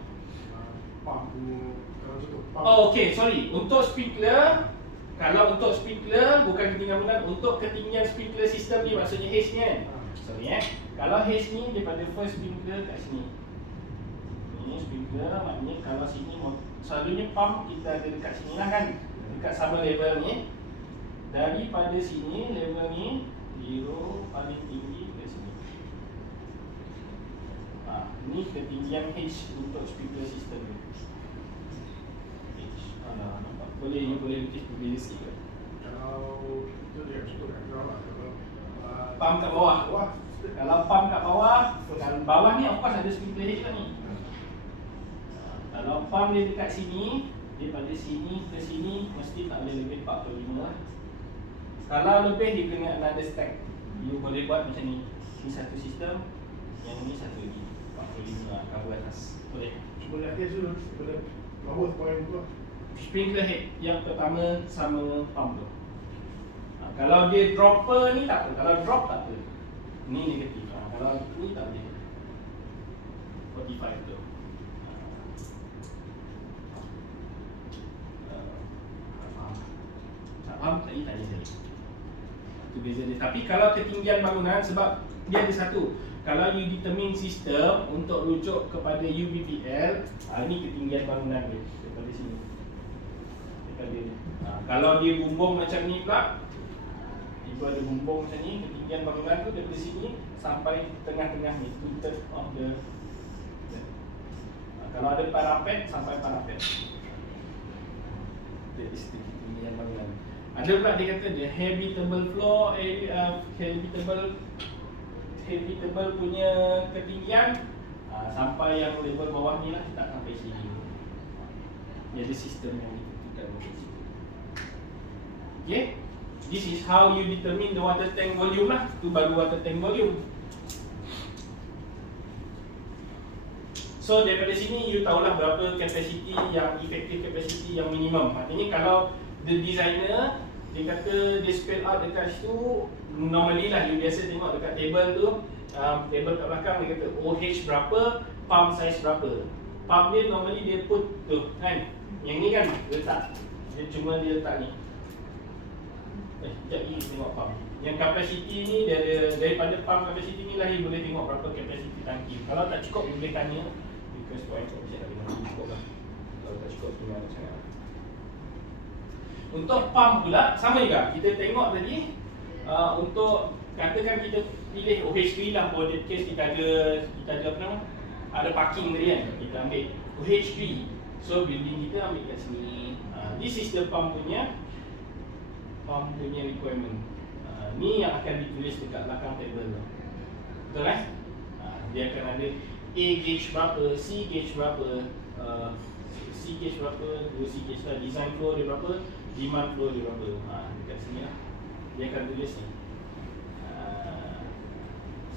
pump punya, kalau contoh pump. Oh okey, sorry. Untuk sprinkler, kalau untuk sprinkler bukan ketinggian bangunan, untuk ketinggian sprinkler system ni maksudnya H ni kan. Sorry Kalau H ni daripada first sprinkler kat sini. Ni sprinkler maknanya kalau sini selalunya pump kita ada dekat sini lah kan. Dekat sama level ni. Daripada sini level ni 0 paling tinggi ke sini. Ni ketinggian H untuk sprinkler system ni. H. Nampak? Boleh lukis berbeza sikit. Kalau itu dia contoh kat bawah lah. Pump kat bawah. Kalau pump kat bawah, dan bawah ni of course ada sprinkler H lah ni. Kalau pump dia dekat sini, daripada sini ke sini mesti tak boleh lebih 45 lah. Kalau lebih dia kena another stack. You boleh buat macam ni. Ni satu sistem, yang ni satu lagi. 45 lah, cover atas. Boleh. Cuma lihat dia dulu, boleh lowest point tu lah. Sprinkler head yang pertama sama pump tu. Kalau dia dropper ni tak apa. Kalau drop tak apa. Ni negatif. Kalau ni tak boleh. 45 tu. Tak faham? Tadi tanya saya. Itu beza dia. Tapi kalau ketinggian bangunan, sebab dia ada satu. Kalau you determine sistem untuk rujuk kepada UBPL, ni ketinggian bangunan dia daripada sini. Kalau dia bumbung macam ni pula, ibu ada bumbung macam ni, ketinggian bangunan tu daripada sini sampai tengah-tengah ni, two-third of the kalau ada parapet sampai parapet. That is the ketinggian Pilihan bangunan. Ada pula dia kata dia habitable floor, habitable punya ketinggian sampai yang level bawah ni lah, tak sampai sini. Dia ada sistem yang ditentukan macam tu. Okay, this is how you determine the water tank volume lah. Tu baru water tank volume. So daripada sini you tahulah berapa capacity yang effective capacity yang minimum. Maknanya kalau the designer dia kata dia spell out dekat situ, normally lah you biasa tengok dekat table tu, table kat belakang dia kata OH berapa, pump size berapa. Pump dia normally dia put tu kan. Yang ni kan letak. Dia cuma dia letak ni. Sekejap lagi tengok pump. Yang capacity ni dia ada, daripada pump capacity ni lah you boleh tengok berapa capacity tangki. Kalau tak cukup you boleh tanya. Because tu aku bisa nak dengar cukup lah. Kalau tak cukup tu memang sangat. Untuk pump pula sama juga. Kita tengok tadi untuk katakan kita pilih OH3 lah for that case kita ada apa nama? Ada parking tadi kan. Kita ambil OH3. So building kita ambil kat sini. This is the pump punya requirement. Ni yang akan ditulis dekat belakang table tu. Betul kan? Dia akan ada A gauge berapa, C gauge berapa, C gauge berapa, 2 C gauge lah, design flow dia berapa, demand flow dia berapa. Dekat sini lah. Dia akan tulis ni.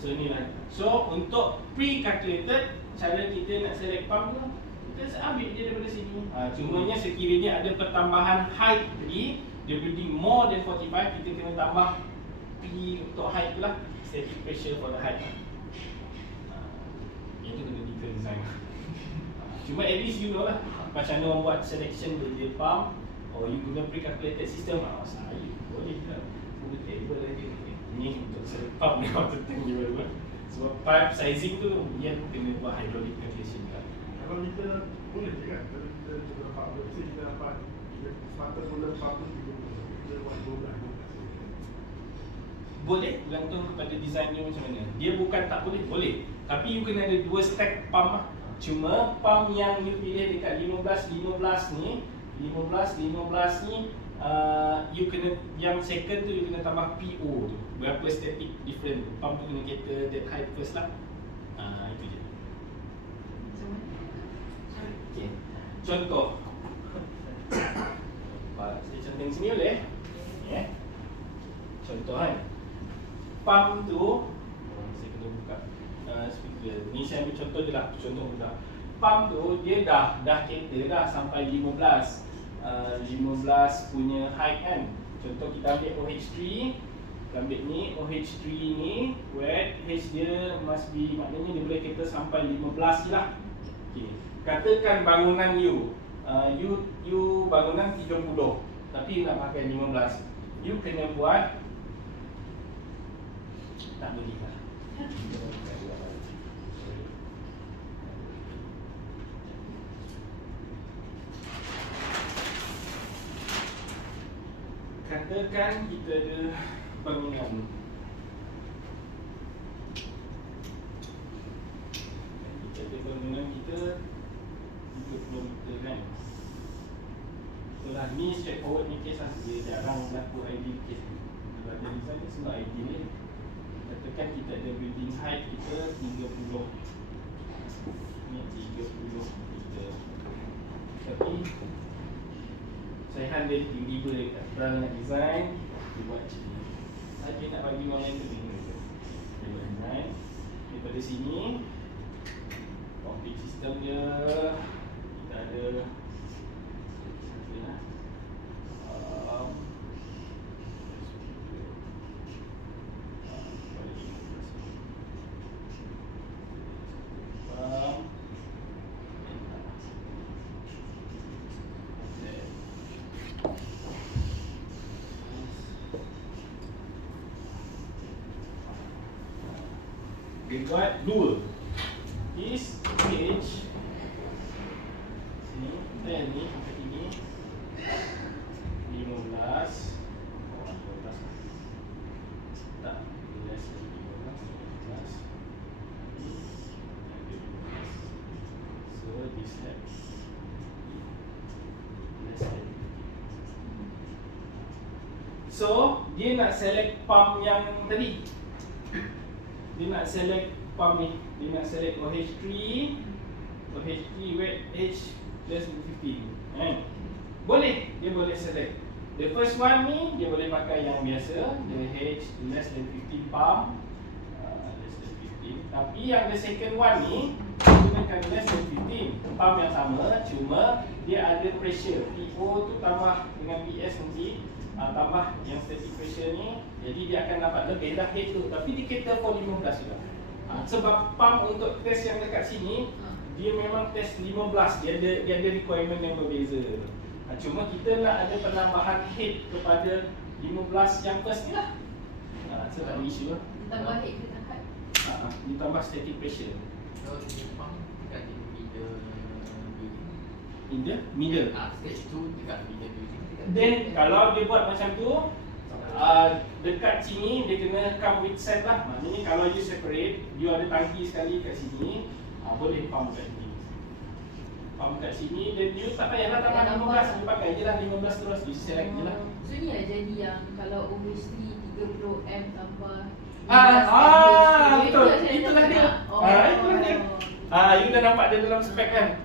So ni lah. So untuk pre-calculated, cara kita nak select pump tu, kita ambil dia daripada sini. Cumanya sekiranya ada pertambahan height tadi, dia building more than 45, kita kena tambah P untuk height tu lah, static pressure for the height lah. Yang tu kena detail design. Cuma at least you know lah macam mana orang buat selection dia pump, or you guna pre-calculated system. Saya boleh lah, guna table lagi. Ni untuk select pump ni water tank ni baru. Sebab pipe sizing tu dia kena buat hydraulic calculation kan. Kalau kita boleh je kan, kalau kita cuba dapat bersih, kita dapat sepatah bola 40 kita buat 12. Boleh, bergantung kepada design dia macam mana. Dia bukan tak boleh, boleh. Tapi you kena ada 2 stack pump lah. Cuma pump yang you pilih dekat 15 ni, 15 ni you kena, yang second tu you kena tambah PO tu. Berapa static different tu. Pump tu kena cater that height first lah. Itu je. Okay. Contoh. Saya canting sini boleh? Yeah. Contoh kan. Pump tu, saya kena buka speaker. Ni saya ambil contoh je lah, contoh mudah. Pump tu dia dah cater dah sampai 15 punya height kan. Contoh kita ambil OH3, kita ambil ni OH3 ni, where H dia must be, maknanya dia boleh cater sampai 15 je lah. Okay. Katakan bangunan you bangunan 30, tapi you nak pakai 15. You kena buat, tak boleh lah. Katakan kita ada bangunan, kita 30 meter kan. Itulah, ni straightforward ni case lah. Dia jarang berlaku ideal case. Sebab dia design ni semua ideal ni. Katakan kita ada building height kita 30. Ni 30 meter. Tapi saya dia tiba-tiba dekat plan nak design, dia buat macam ni. Saya nak bagi orang lain tu bingung. Dia buat design daripada sini. Complete system dia, kita ada dia buat 2 is gauge sini dan ni sampai sini 15 tak less than 15 so this has less than 15. So dia nak select pump yang tadi. Dia nak select pump ni. Dia nak select OH3 wet H less than 15 kan? Boleh, dia boleh select. The first one ni dia boleh pakai yang biasa, the H less than 15 pump, less than 15. Tapi yang the second one ni gunakan less than 15 pump yang sama, cuma dia ada pressure PO tu tambah dengan PS nanti, tambah yang static pressure ni, jadi dia akan dapat lebih dah head tu. Tapi dia cater for 15 juga. Sebab pump untuk test yang dekat sini dia memang test 15, dia ada requirement yang berbeza. Cuma kita nak ada penambahan head kepada 15 yang first ni lah. So tak ada isu lah. Tambah head ke tak? Ditambah static pressure. Kalau di pump dekat di middle building. In the middle. Stage 2 dekat middle building. Then kalau dia buat macam tu, dekat sini dia kena come with set lah. Maknanya kalau you separate, you ada tangki sekali kat sini, boleh pump kat sini. Pump kat sini, dan you tak payahlah tambah 15, you pakai je lah 15 terus, you select je lah. So ni lah jadi yang kalau OH3 30M tambah betul. Itulah dia. Itulah dia. You dah nampak dia dalam spek kan?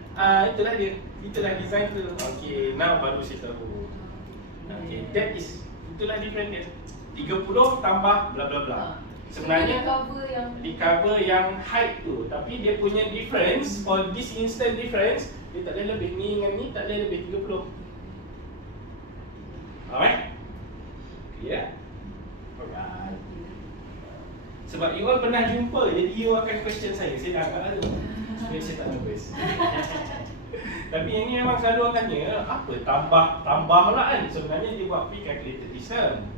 Itulah dia. Itulah design tu. Okay, now baru saya tahu. Okay, that is, itulah different dia. 30 tambah bla bla bla. Sebenarnya di cover yang height tu, tapi dia punya difference, for this instant difference, dia tak boleh lebih ni dengan ni, tak boleh lebih 30. Alright? Clear? Alright. Sebab you all pernah jumpa, jadi you akan question saya dah agak lah tu, supaya saya tak nervous. Tapi yang ni memang selalu orang tanya, apa tambah lah kan? Sebenarnya dia buat pre-calculated system.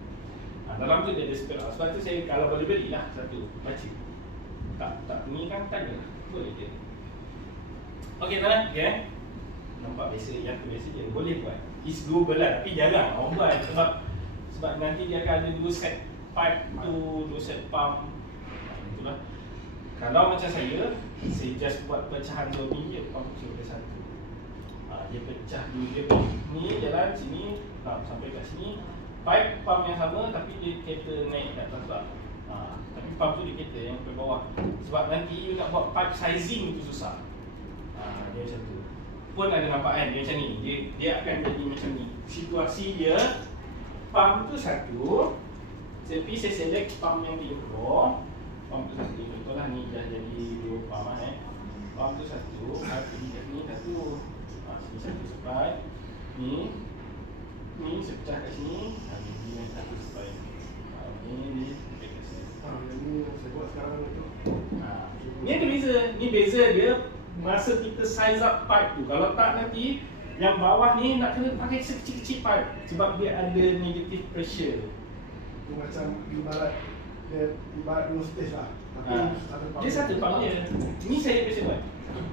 Dalam tu dia ada spell out. Sebab tu saya kalau boleh belilah satu, baca. Tak ni kan tak ada. Boleh je. Okey tuan-tuan, okay. Nampak biasa, yang tu biasa je. Boleh buat. It's doable lah, tapi jarang orang buat. Sebab nanti dia akan ada 2 set pipe tu, 2 set pump. Itulah. Kalau macam saya just buat pecahan zoning je, pump sampai satu. Dia pecah dulu, dia ni jalan sini, sampai kat sini. Pipe pump yang sama tapi dia kereta naik kat atas lah. Tapi pump tu dia kereta yang ke bawah. Sebab nanti you nak buat pipe sizing tu susah. Dia macam tu. Pun ada nampak kan dia macam ni. Dia akan jadi macam ni. Situasi dia pump tu satu, tapi saya select pump yang di bawah. Pump tu satu. Contohlah ni dah jadi 2 pump Pump tu satu, pipe ni satu. Sini satu supply. Ni saya pecah kat sini. Ni yang satu supply. Ni dekat kat sini. Yang ni saya buat sekarang tu. Ni ada beza. Ni beza dia masa kita size up pipe tu. Kalau tak nanti yang bawah ni nak kena pakai sekecil-kecil pipe sebab dia ada negative pressure. Itu macam ibarat dua stage lah. Tapi Dia satu pump je. Ni saya biasa buat.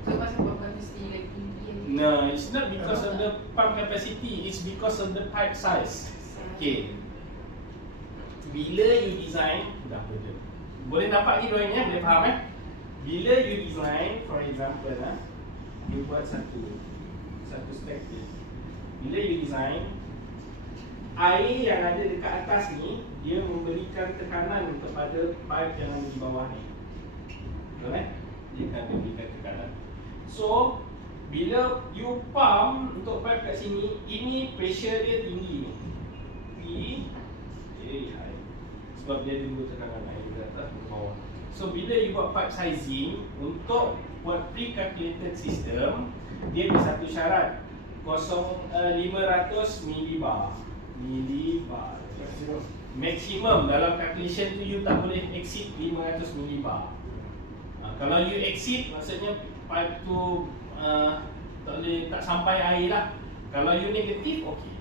So pasal pump capacity lagi tinggi. No, it's not because of the pump capacity, it's because of the pipe size. Okay. Bila you design, dah betul. Boleh nampak ni drawing boleh faham Bila you design, for example you buat satu stack je. Bila you design, air yang ada dekat atas ni, dia memberikan tekanan kepada pipe yang ada di bawah ni. Betul Dia akan memberikan tekanan. So, bila you pump untuk pipe kat sini, ini pressure dia tinggi ni. High. Sebab dia ada 2 tekanan, air ke atas ke bawah. So bila you buat pipe sizing untuk buat pre-calculated system, dia ada satu syarat 500 millibar. Maximum dalam calculation tu you tak boleh exceed 500 millibar. Kalau you exceed, maksudnya pipe tu tak sampai air lah. Kalau you negatif, okey.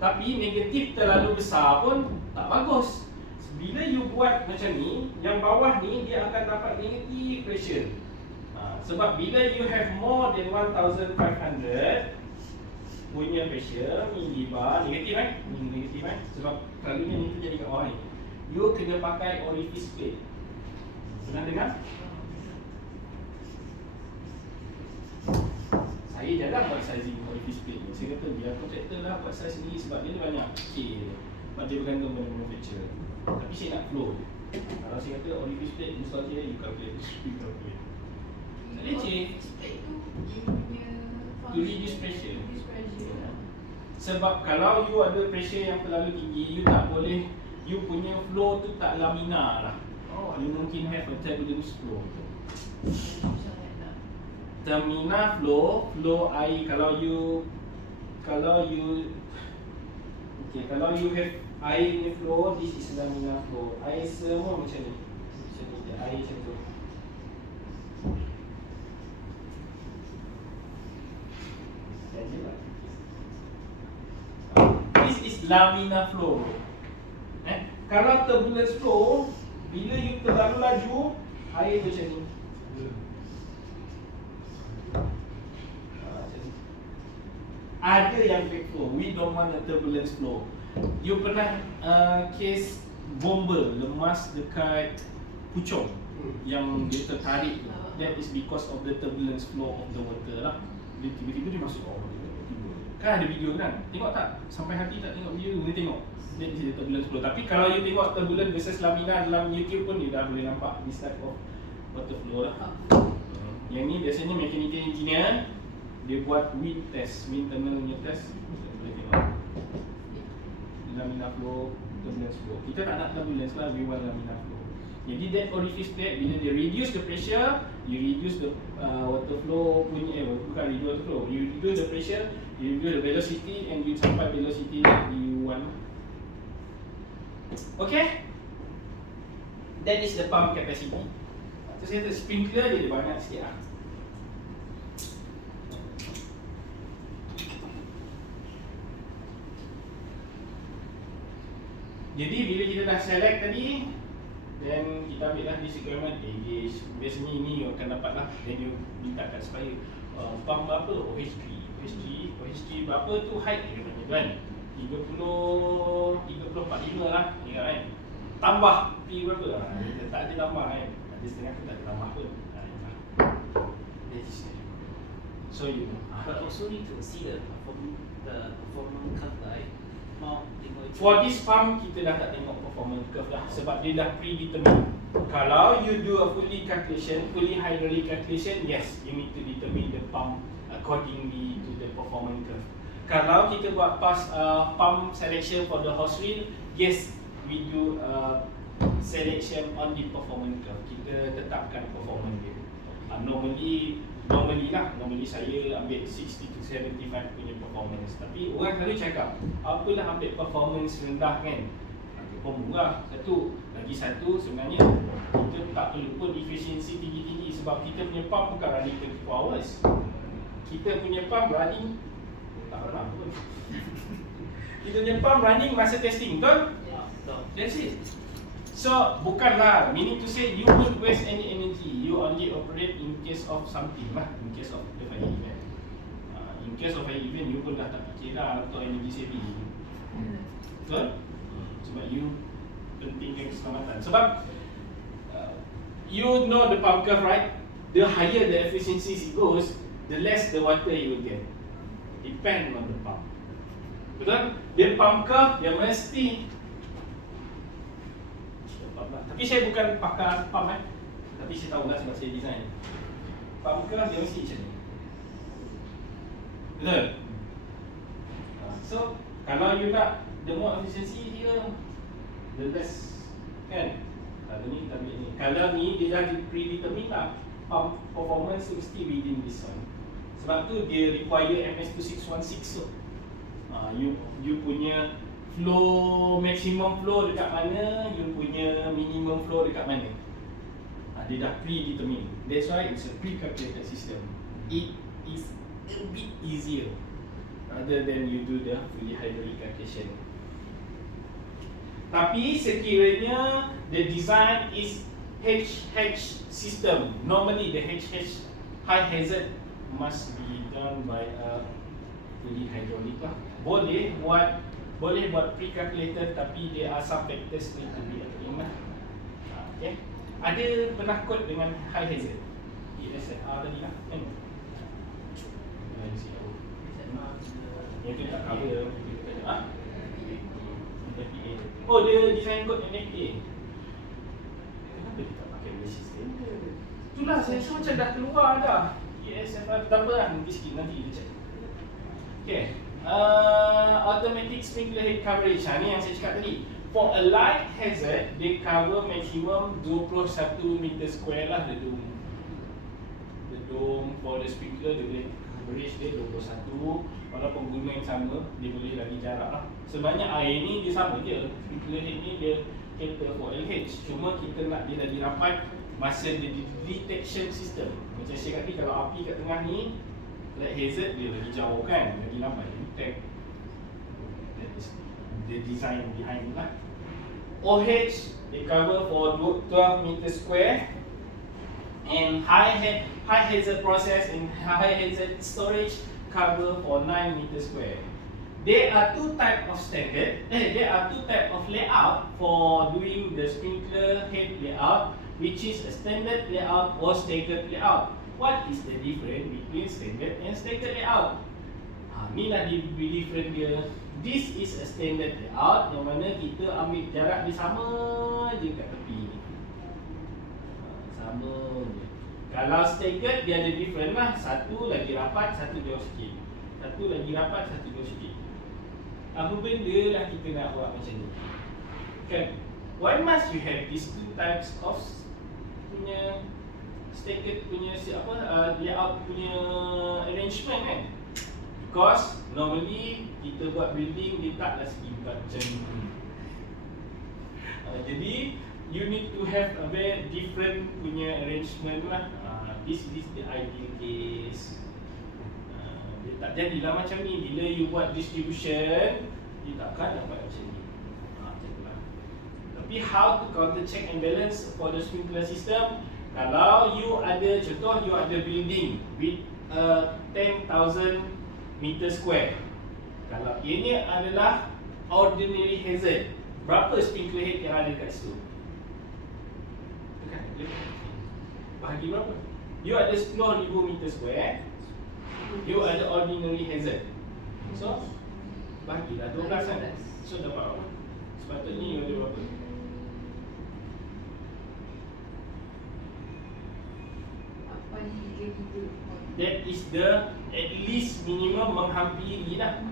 Tapi negatif terlalu besar pun tak bagus. Bila you buat macam ni, yang bawah ni dia akan dapat negative pressure. Sebab bila you have more than 1500 punya pressure, millibar, negatif negatif sebab selalunya ni jadi kat bawah ni. You kena pakai orifice plate. Pernah dengar? Saya jarang buat sizing orifice plate ni. Saya kata biar kontraktor lah buat size ni sebab dia banyak kecil. Dia bergantung pada manufacturer. Tapi saya nak flow. Kalau saya kata orifice plate install je, you calculate. Tak leceh. Split tu dia punya To reduce pressure. Reduce pressure lah. Sebab kalau you ada pressure yang terlalu tinggi, you tak boleh, you punya flow tu tak laminar lah. You mungkin have a turbulence flow. Sangat nak. Terminal flow air, kalau you have air ni flow, this is laminar flow. Air semua macam ni. Air macam tu. This is laminar flow. Kalau turbulence flow, bila you terlalu laju, air macam ni. Ada yang backflow. We don't want a turbulence flow. You pernah case bomber lemas dekat pucung yang dia tertarik tu. That is because of the turbulence flow of the water lah. Dia tiba-tiba dia masuk bawah. Kan ada video kan? Tengok tak? Sampai hati tak tengok video? Boleh tengok. That is the turbulence flow. Tapi kalau you tengok turbulence versus laminar dalam YouTube pun, you dah boleh nampak this type of water flow lah. Yang ni biasanya mechanical engineer, dia buat wind test, wind tunnel punya test. Boleh tengok laminar flow, turbulence flow. Kita tak nak turbulence lah, we want laminar flow. Jadi that orifice plate, bila dia reduce the pressure, you reduce the water flow punya, bukan reduce water flow, you reduce the pressure, you reduce the velocity, and you sampai velocity that you want. Okay? That is the pump capacity. So saya kata sprinkler dia banyak sikit lah. Jadi bila kita dah select tadi, then kita ambil lah this requirement gauge. Biasanya ini you akan dapat lah. Then you minta kat supplier pump berapa? OHG berapa tu height dia tanya kan? 30, 45 lah, ingat kan? Tambah P berapa lah? Tak ada tambah kan? Ada setengah tu tak ada tambah pun. So you know. But also need to see the performance curve, right? For this pump, kita dah tak tengok performance curve lah. Sebab dia dah predetermined. Kalau you do a fully hydraulic calculation, yes, you need to determine the pump accordingly to the performance curve. Kalau kita buat pump selection for the hose reel, yes, we do selection on the performance curve. Kita tetapkan performance dia. Normally saya ambil 60 to 75 punya performance. Tapi orang selalu cakap, apalah ambil performance rendah kan? Pemurah satu. Lagi satu, sebenarnya kita tak perlu pun efisiensi tinggi-tinggi. Sebab kita punya pump bukan running 24 hours. Kita punya pump running tak pernah pun. Kita punya pump running masa testing, betul? That's it. So, bukanlah, meaning to say you won't waste any energy. You only operate in case of something lah. In case of the fire event. In case of fire event, you pun dah tak fikir lah untuk energy saving. Betul? Sebab you pentingkan keselamatan. Sebab you know the pump curve, right? The higher the efficiency it goes, the less the water you will get. Depend on the pump. Betul? Dia pump curve, dia mesti. Tapi saya bukan pakar pump tapi saya tahu lah sebab saya design. Pump curve dia mesti macam ni. Betul? So, kalau you nak the more efficiency here, the less, kan? Kalau ni kita ambil ni. Kalau ni dia dah predetermined lah, pump performance mesti within this one. Sebab tu dia require MS2616 tu. You punya flow, maximum flow dekat mana, you punya minimum flow dekat mana. Dia dah predetermined. That's why it's a pre-calculated system. It is a bit easier rather than you do the fully hydraulic calculation. Tapi sekiranya the design is HH system, normally the HH high hazard must be done by a fully hydraulic lah. Boleh buat pre-calculated, tapi there are some factors need to be added lah. Okay. Ada penakut dengan high hazard? ESR tadi lah kan? Yang tu tak cover. FTA. Oh, dia design kod dengan FTA. Kenapa dia tak pakai Malaysia standard? Itulah saya rasa macam dah keluar dah. ESFR tak apa lah, nanti sikit nanti kita check. Okay. Automatic sprinkler head coverage. Ni yang saya cakap tadi. For a light hazard, they cover maximum 21 meter square lah the dome. The dome for the sprinkler, dia boleh coverage dia 21. Walaupun guna yang sama, dia boleh lagi jarak lah. Sebenarnya air ni dia sama je. Sprinkler head ni dia cater for LH. Cuma kita nak dia lagi rapat masa dia detection system. Macam saya kata, kalau api kat tengah ni, light hazard dia lagi jauh kan, lagi lambat dia detect. That is the design behind lah. OH, they cover for 12 meter square. And high hazard process and high hazard storage cover for 9 meter square. There are two type of layout for doing the sprinkler head layout, which is a standard layout or staggered layout. What is the difference between standard and staggered layout? Inilah different dia. This is a standard layout yang mana kita ambil jarak dia sama je kat tepi ni. Sama je. Kalau staggered dia ada different lah. Satu lagi rapat, satu jauh sikit. Satu lagi rapat, satu jauh sikit. Apa benda lah kita nak buat macam ni? Kan? Why must you have these two types of punya staggered punya layout punya arrangement kan? Because normally kita buat building dia taklah segi empat macam ni. Jadi you need to have a very different punya arrangement lah. This is the ideal case. Dia tak jadilah macam ni. Bila you buat distribution, dia takkan dapat macam ni. Tapi how to counter check and balance for the sprinkler system? Kalau you ada, contoh you ada building with 10,000 meter square. Kalau ini adalah ordinary hazard, berapa sprinkler head yang ada kat situ? Tekan, bahagi berapa? You ada 10,000 meter square, you ada ordinary hazard. So, bahagilah 12 kan? So, dapat berapa? Sepatutnya you ada berapa? That is the at least minimum menghampiri lah.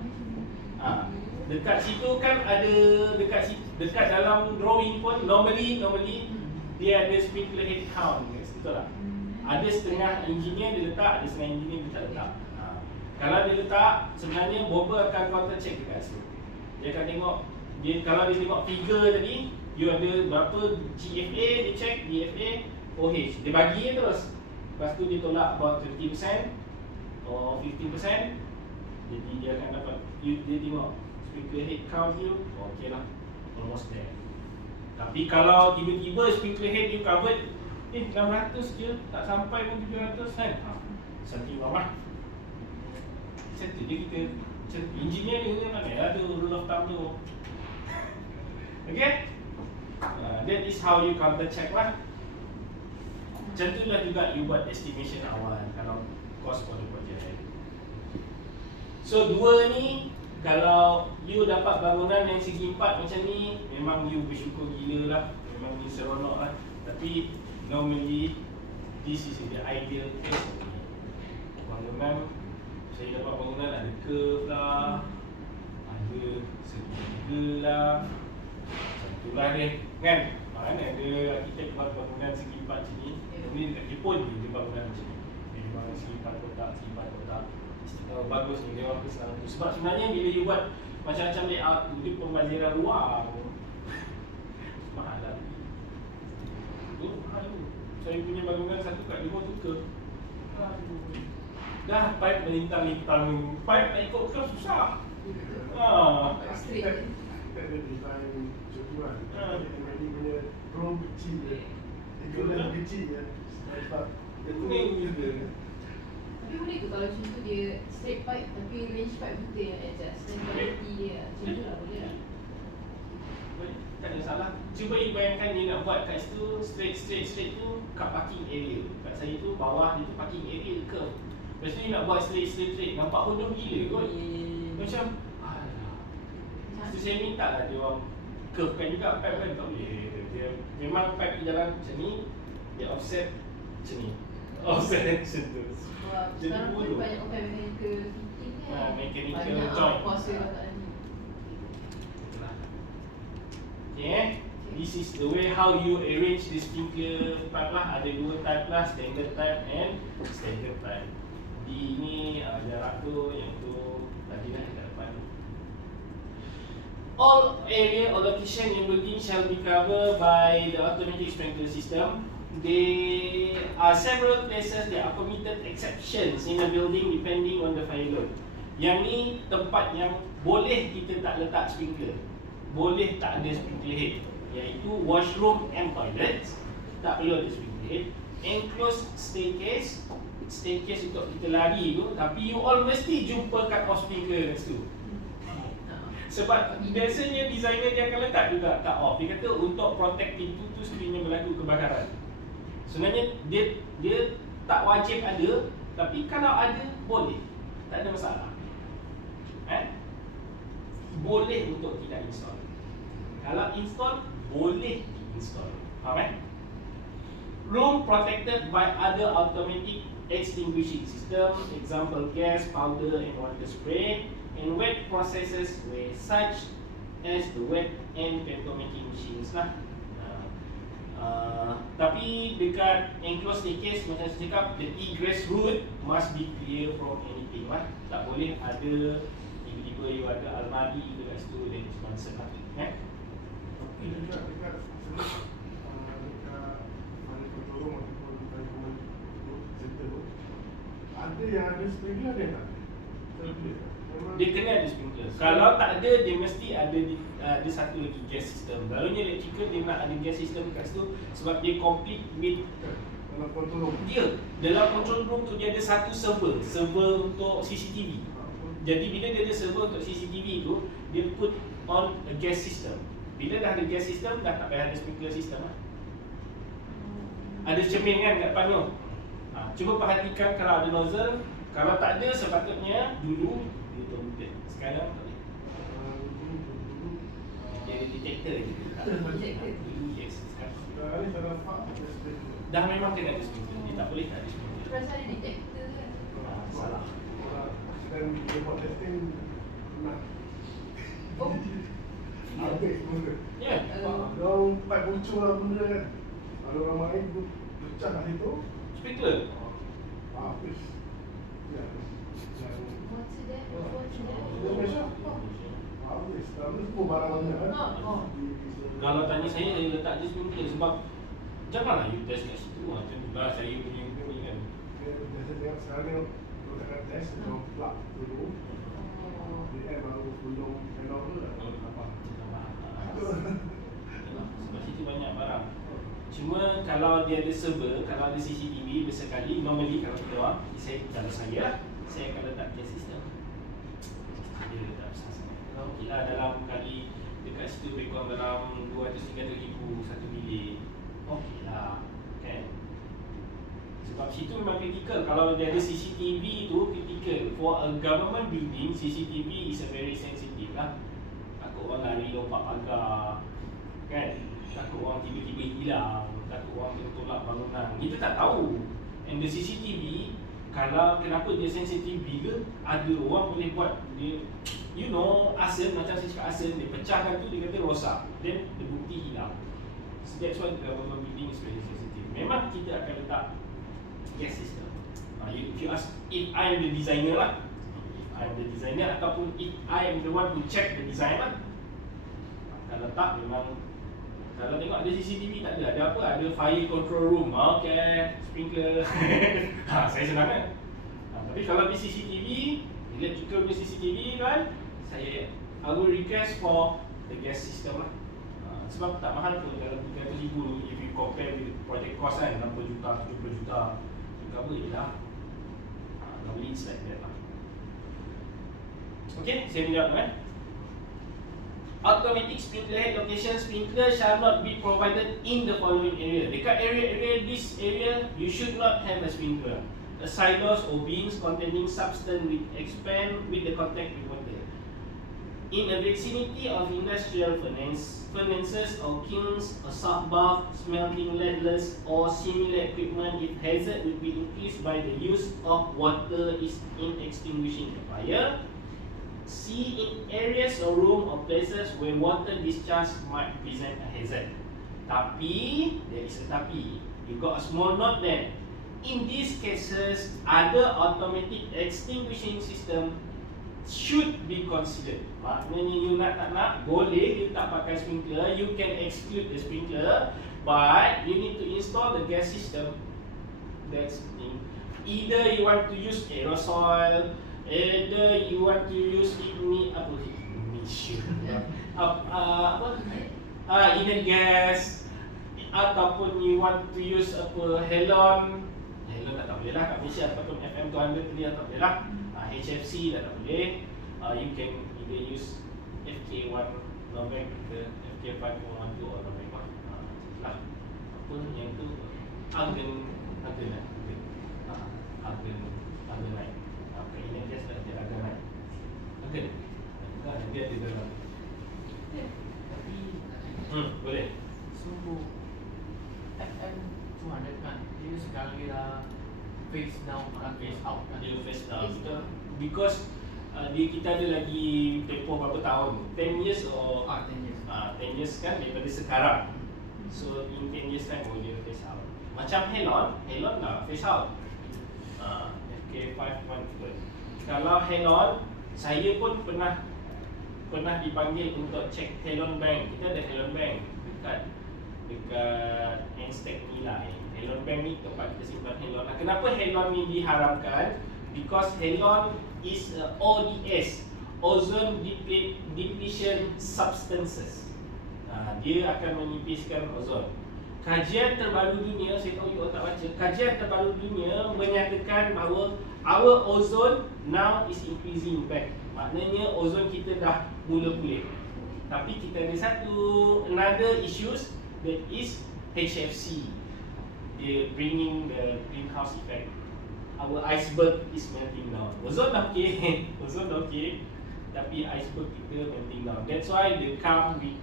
Dekat situ kan ada, dekat dalam drawing pun normally dia ada sprinkler head count, betul tak? Ada setengah engineer dia letak, ada setengah engineer dia tak letak. Kalau dia letak, sebenarnya bomber akan counter check dekat situ. Dia akan tengok, kalau dia tengok figure tadi, you ada berapa GFA, dia check DFA, OH, dia bagi terus. Lepas tu dia tolak about 20% or 15%. Jadi dia akan dapat, dia tengok sprinkler head count you, okay lah, almost there. Tapi kalau tiba-tiba sprinkler head you covered 600 je, tak sampai pun 700 kan, something wrong lah. Macam tu je kita, engineer ni guna mana lah tu rule of thumb tu. Okay, that is how you counter check lah. Macam tu lah juga you buat estimation awal kalau cost for the project. So dua ni, kalau you dapat bangunan yang segi empat macam ni, memang you bersyukur gila lah. Memang ni seronok lah. Tapi normally this is the ideal case. Bangunan, saya dapat bangunan ada curve lah, ada segitiga lah, macam tu lah dia kan. Mana ada arkitek buat bangunan segi empat macam ni. Ni dekat Jepun dia bangunan macam ni. Memang segi empat kotak. Bagus ni dia orang kesalahan tu. Sebab sebenarnya bila you buat macam-macam layout tu, dia pembaziran luar mahal lah. Tu mahal tu. Saya punya bangunan satu kat Johor tu ke, dah pipe melintang-lintang, pipe nak ikut ke susah. Kita ada design macam tu kan. Dia punya room kecil je, tinggalan kecil je. Pening juga. Tapi boleh ke kalau macam tu dia straight pipe tapi range pipe kita yang adjust dan quality dia macam tu lah, boleh lah. Tak ada salah. Cuba you bayangkan dia nak buat kat situ straight tu kat parking area. Kat saya tu bawah dia tu parking area ke. Lepas tu you nak buat straight nampak bodoh gila kot. Macam alah. So saya minta lah dia orang curvekan juga pipe kan, tak boleh. Dia memang pipe jalan macam ni, dia offset macam ni. Offset macam tu. Sebab Jadi sekarang pun bodoh. banyak pakai mechanical fitting kan. Mechanical banyak joint. kuasa kat ni. Okay, this is the way how you arrange the sprinkler pipe lah. Ada dua type lah, standard type and standard type. D ni jarak tu, yang tu tadi lah kat depan. All area or location in building shall be covered by the automatic sprinkler system. There are several places that are permitted exceptions in a building depending on the fire load. Yang ni tempat yang boleh kita tak letak sprinkler, boleh tak ada sprinkler head, iaitu washroom and toilets, tak perlu ada sprinkler head. Enclosed staircase, staircase untuk kita lari tu, tapi you all mesti jumpa cut off sprinkler kat situ. Sebab biasanya designer dia akan letak juga cut off. Dia kata untuk protect pintu tu sekiranya berlaku kebakaran. Sebenarnya dia tak wajib ada, tapi kalau ada boleh, tak ada masalah. Boleh untuk tidak install. Kalau install, boleh install. Faham? Room protected by other automatic extinguishing system, example gas, powder and water spray, and wet processes where such as the wet and pencil making machines lah. Tapi dekat enclosed staircase macam saya cakap, the egress route must be clear from anything lah. Tak boleh ada tiba-tiba you ada almari dekat situ dan sponsor lah. Tapi juga dekat mana control room ataupun dekat command center tu, ada yang ada sprinkler, ada yang tak ada. Memang Dia kena ada sprinkler. Kalau tak ada, dia mesti ada satu lagi gas system. Selalunya electrical dia nak ada gas system dekat situ sebab dia complete with dalam control room. dia. Dalam control room tu dia ada satu server untuk CCTV. Jadi bila dia ada server untuk CCTV tu, dia put on a gas system. Bila dah ada gas system, dah tak payah ada sprinkler system lah. Ada cermin kan kat depan tu. Cuba perhatikan kalau ada nozzle. Kalau tak ada, sepatutnya dulu dia terbuka. Sekarang tak boleh. Dia ada detector je. Dulu yes. Sekarang Sekarang ni tak nampak ada sprinkler. dah memang kena ada sprinkler. Dia tak boleh tak ada sprinkler. Perasaan ada detector kan. Salah. Dan dia buat testing nak Oh. habis benda. Ya. Diorang pipe bocor lah benda kan. Ada orang main tu pecah kat situ, Sprinkler. habis. Ya. What's that? What's that? Dia macam habis. Habis pun barang banyak kan. Kalau tanya saya letak je sprinkler sebab janganlah you test kat situ. Macam tu lah saya punya ni kan. Dia biasa tengok sekarang ni kalau kat test, dia plug dulu. Dia baru gulung panel tu lah. Nampak? Sebab situ banyak barang. Cuma kalau dia ada server, kalau ada CCTV besar kali, normally kalau kita orang, kalau saya lah, saya akan letak gas system. Dia letak besar sangat. Kalau okey lah dalam kali dekat situ lebih kurang dalam 200-300 ribu satu bilik, okey lah kan. Sebab situ memang kritikal. Kalau dia ada CCTV tu kritikal. For a government building, CCTV is a very sensitive lah. Takut orang lari lompat pagar kan, takut orang tiba-tiba hilang, takut orang tertolak bangunan. Kita tak tahu. And the CCTV, kalau kenapa dia sensitif, bila ada orang boleh buat dia, you know, asen, macam saya cakap asen, dia pecahkan tu, dia kata rosak, then the bukti hilang. So that's why the government building is very sensitive. Memang kita akan letak gas system. If you ask, if I am the designer lah, if I am the designer ataupun if I am the one who check the design lah. Kalau tak, memang kalau tengok ada CCTV tak ada. Ada apa? Ada fire control room. Okay, sprinkler. Saya senang kan? Tapi kalau di CCTV, electrical punya CCTV kan, I will request for the gas system lah. Sebab tak mahal pun, dalam 300 ribu if you compare with project cost kan, 60 juta, 70 juta, you cover je lah. Normally it's like that lah. Okay, saya menjawab kan. Automatic sprinkler head location sprinkler shall not be provided in the following area. Dekat this area, you should not have a sprinkler. The silos or bins containing substance will expand with the contact with water. In the vicinity of industrial furnaces or kilns or sub bath, smelting ladlers or similar equipment, if hazard will be increased by the use of water is in extinguishing the fire. C. In areas or room or places where water discharge might present a hazard. Tapi, there is a tapi. You got a small note there. In these cases, other automatic extinguishing system should be considered. Maknanya you nak tak nak, boleh you tak pakai sprinkler, you can exclude the sprinkler, but you need to install the gas system. That's the thing. Either you want to use aerosol, either you want to use inert gas, ataupun you want to use halon. Halon tak boleh lah kat Malaysia, ataupun FM 200 tadi tak boleh lah. HFC dah tak boleh. You can either use FK1 November ke FK512 or November. Lah. Apa yang tu Argon night. Apa ini dia ada Argon night. Argon. Dia ada dalam. Tapi Boleh. so FM 200 kan, dia sekarang dia face down bukan face out kan. Dia face down because kita ada lagi tempoh berapa tahun, 10 years or 10 years. 10 years kan daripada sekarang. So in 10 years time dia face out. Macam halon lah face out. FK512. Kalau halon, saya pun pernah dipanggil untuk check halon bank. Kita ada halon bank dekat Enstack ni lah. Halon bank ni tempat kita simpan halon. Kenapa halon ni diharamkan? Because halon is ODS, ozone depletion substances. Dia akan menipiskan ozon. Kajian terbaru dunia, saya tahu you tak baca. Kajian terbaru dunia menyatakan bahawa our ozone now is increasing back. Maknanya ozon kita dah mula pulih. Tapi kita ada another issues, that is HFC. Dia bringing the greenhouse effect. Our iceberg is melting down. Ozon dah okey, tapi iceberg kita melting down. That's why they come with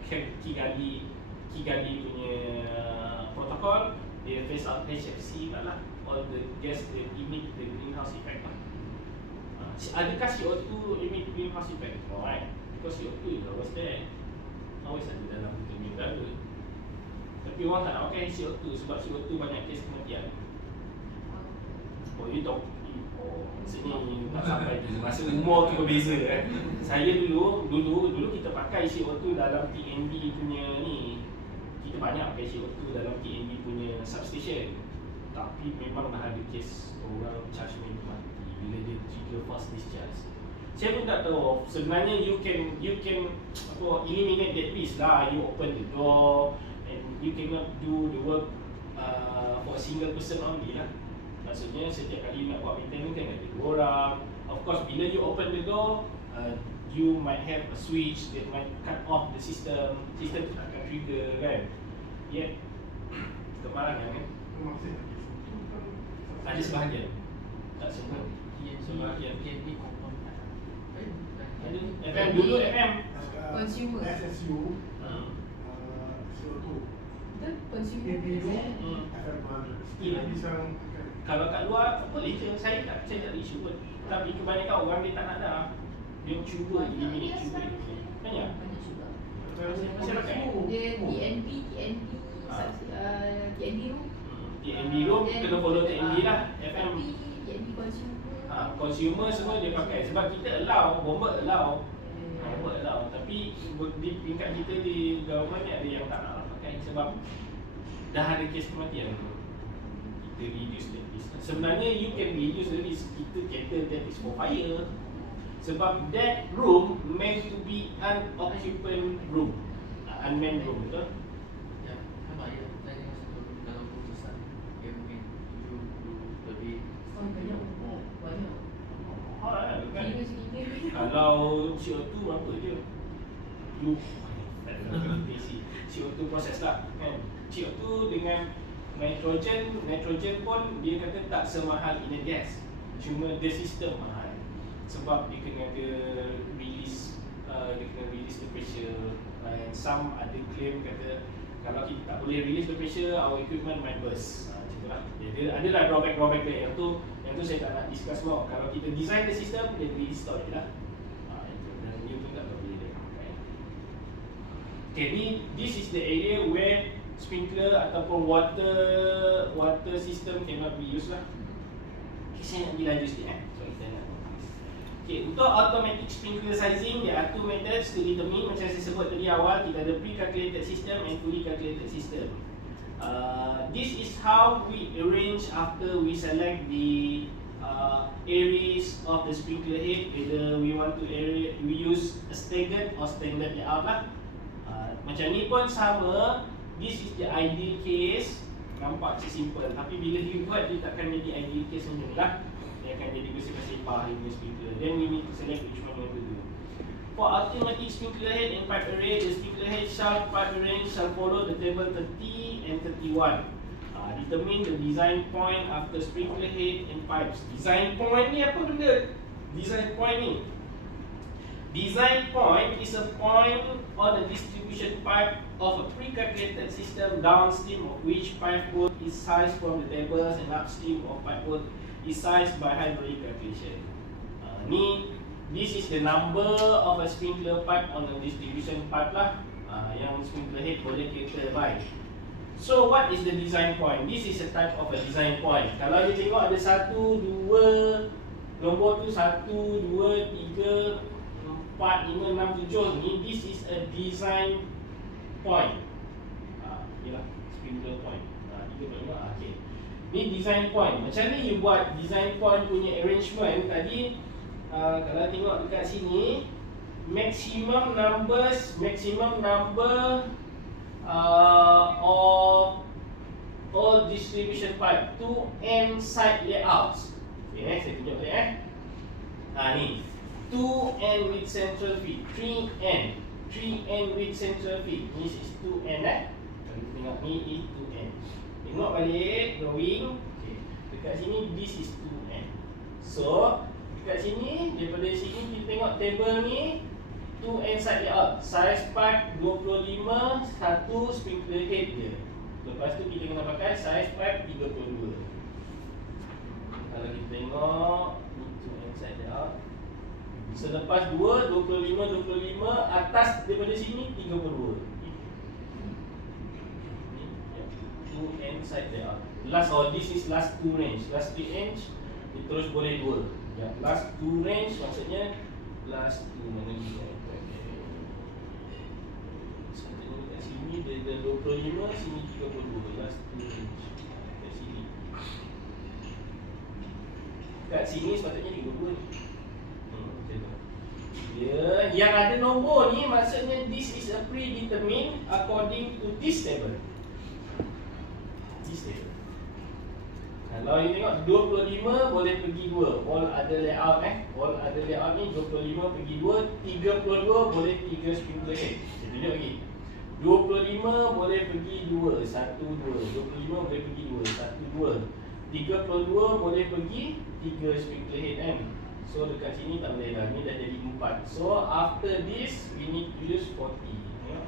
Kigali punya protocol. They phase out HFC lah, all the gas that emit the greenhouse effect lah. Adakah CO2 emit greenhouse effect? Alright, because CO2 is always there, always ada dalam bentuk udara. Tapi orang tak nak pakai CO2 sebab CO2 banyak kes kematian. Oh, you tahu. Sini tak sampai tu. Masa umur tu berbeza kan. Saya dulu kita pakai CO2 dalam TNB punya ni. Kita banyak pakai CO2 dalam TNB punya substation. Tapi memang dah ada kes orang chargeman mati bila dia trigger fast discharge. Saya pun tak tahu. Sebenarnya you can eliminate that risk lah. You open the door and you cannot do the work for a single person only lah. Maksudnya setiap kali nak buat maintenance kan ada 2 orang. Of course bila you open the door, you might have a switch that might cut off the system. System tu tak akan trigger kan. Yet kemalangan kan. Ada sebahagian. Tak semua. Sebahagian. TNT confirm tak ada. FM dulu FM Consumer. SSU CO2 Betul? Consumer. FM 100 sekarang kalau kat luar boleh je. Saya tak ada isu pun. Tapi kebanyakan orang dia tak nak dah. Dia cuba eliminate cuba. Banyak. Banyak juga. Masih pakai. Dia TNB room. TNB room kena follow TNB lah. FM TNB consumer. consumer semua dia pakai. Sebab kita allow, bomber allow. Tapi di tingkat kita di government ni ada yang tak nak pakai. Sebab dah ada kes kematian tu. Kita reduce that risk. Sebenarnya you can reduce the risk. Kita kata that is for fire. Sebab that room meant to be unoccupant room, unmanned room, betul? Ya, sama ya. Saya rasa dalam keputusan dia mungkin 7 lebih. Banyak. Kan? Gila. Kalau CO2 berapa je? You CO2 proses lah kan. CO2 dengan nitrogen pun dia kata tak semahal inert gas. Cuma the system mahal. Sebab dia kena ada release dia kena release the pressure, and some ada claim kata kalau kita tak boleh release the pressure, our equipment might burst. Macam tu lah. Jadi adalah drawback dia. Yang tu saya tak nak discuss more. Kalau kita design the system, then we install je lah. Dan new tu tak boleh dia pakai. Okay, this is the area where sprinkler ataupun water system cannot be used lah. Okay, saya nak pergi laju sikit so kita nak. Okay, untuk automatic sprinkler sizing, there are two methods to determine. Macam saya sebut tadi awal, kita ada pre-calculated system and fully calculated system. This is how we arrange after we select the areas of the sprinkler head, whether we want to we use a staggered or standard layout lah. Macam ni pun sama. This is the ideal case. Nampak simple, tapi bila you buat, dia takkan jadi ideal case macam ni lah. Dia akan jadi bersepah-sepah ini sprinkler. Then we need to select which one we want to do. For automatic sprinkler head and pipe array, the sprinkler head shaft pipe array shall follow the table 30 and 31. Determine the design point after sprinkler head and pipes. Design point ni apa benda? Design point ni, design point is a point on the distribution pipe of a pre-calculated system downstream of which pipe work is sized from the tables and upstream of pipe work is sized by hydraulic calculation. This is the number of a sprinkler pipe on a distribution pipe lah. Yang sprinkler head boleh cater by. So what is the design point? This is a type of a design point. Kalau dia tengok ada 1, 2, nombor tu 1, 2, 3, 4, 5, 6, 7 ni, this is a design point. Yalah, sprinkler point. Okay. Ni design point. Macam ni you buat design point punya arrangement tadi. Kalau tengok dekat sini, maximum number of all distribution pipe, 2 end side layouts. Okay, saya tunjuk balik ni 2 end with central feed, 3 end with central feed. This is 2 end Kalau kita tengok ni is 2 end. Tengok balik drawing. Okay, dekat sini this is 2 end. So dekat sini, daripada sini kita tengok table ni 2 end side layout. Size pipe 25, satu sprinkler head dia. Lepas tu kita kena pakai size pipe 32. Kalau kita tengok ni 2 end side layout. Selepas 2, 25, atas daripada sini 32. 2 end side layout. This is last 2 range. Last 3 range, dia terus boleh 2. Last 2 range maksudnya last 2 mana ni? Maksudnya kat sini dia 25, sini 32. Last 2 range kat sini. Kat sini sepatutnya 32 ni. Yang ada nombor ni maksudnya this is a predetermined according to this table. This table. Kalau you tengok 25 boleh pergi 2. All other layout all other layout ni 25 pergi 2, 32 boleh 3 sprinkler head. Saya tunjuk lagi. 25 boleh pergi 2, 1, 2. 25 boleh pergi 2, 1, 2. 32 boleh pergi 3 sprinkler head So dekat sini tak boleh dah. Ni dah jadi 4. So after this we need to use 40. Tengok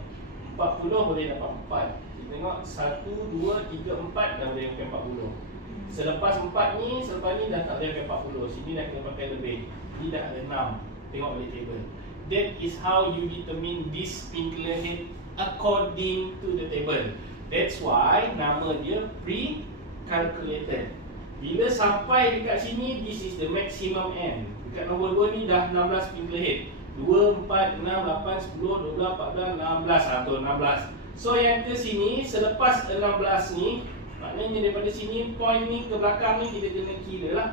40 boleh dapat 4. Kita tengok 1, 2, 3, 4 dah boleh pakai 40. Selepas 4 ni, selepas ni dah tak boleh pakai 40. Sini dah kena pakai lebih. Ni dah ada 6. Tengok balik table. That is how you determine this sprinkler head according to the table. That's why nama dia pre-calculated. Bila sampai dekat sini, this is the maximum end. Dekat nombor 2 ni dah 16 sprinkler head. 2, 4, 6, 8, 10, 12, 14, 16 atau 16. So yang ke sini, selepas 16 ni, maknanya daripada sini, point ni ke belakang ni kita kena kira lah.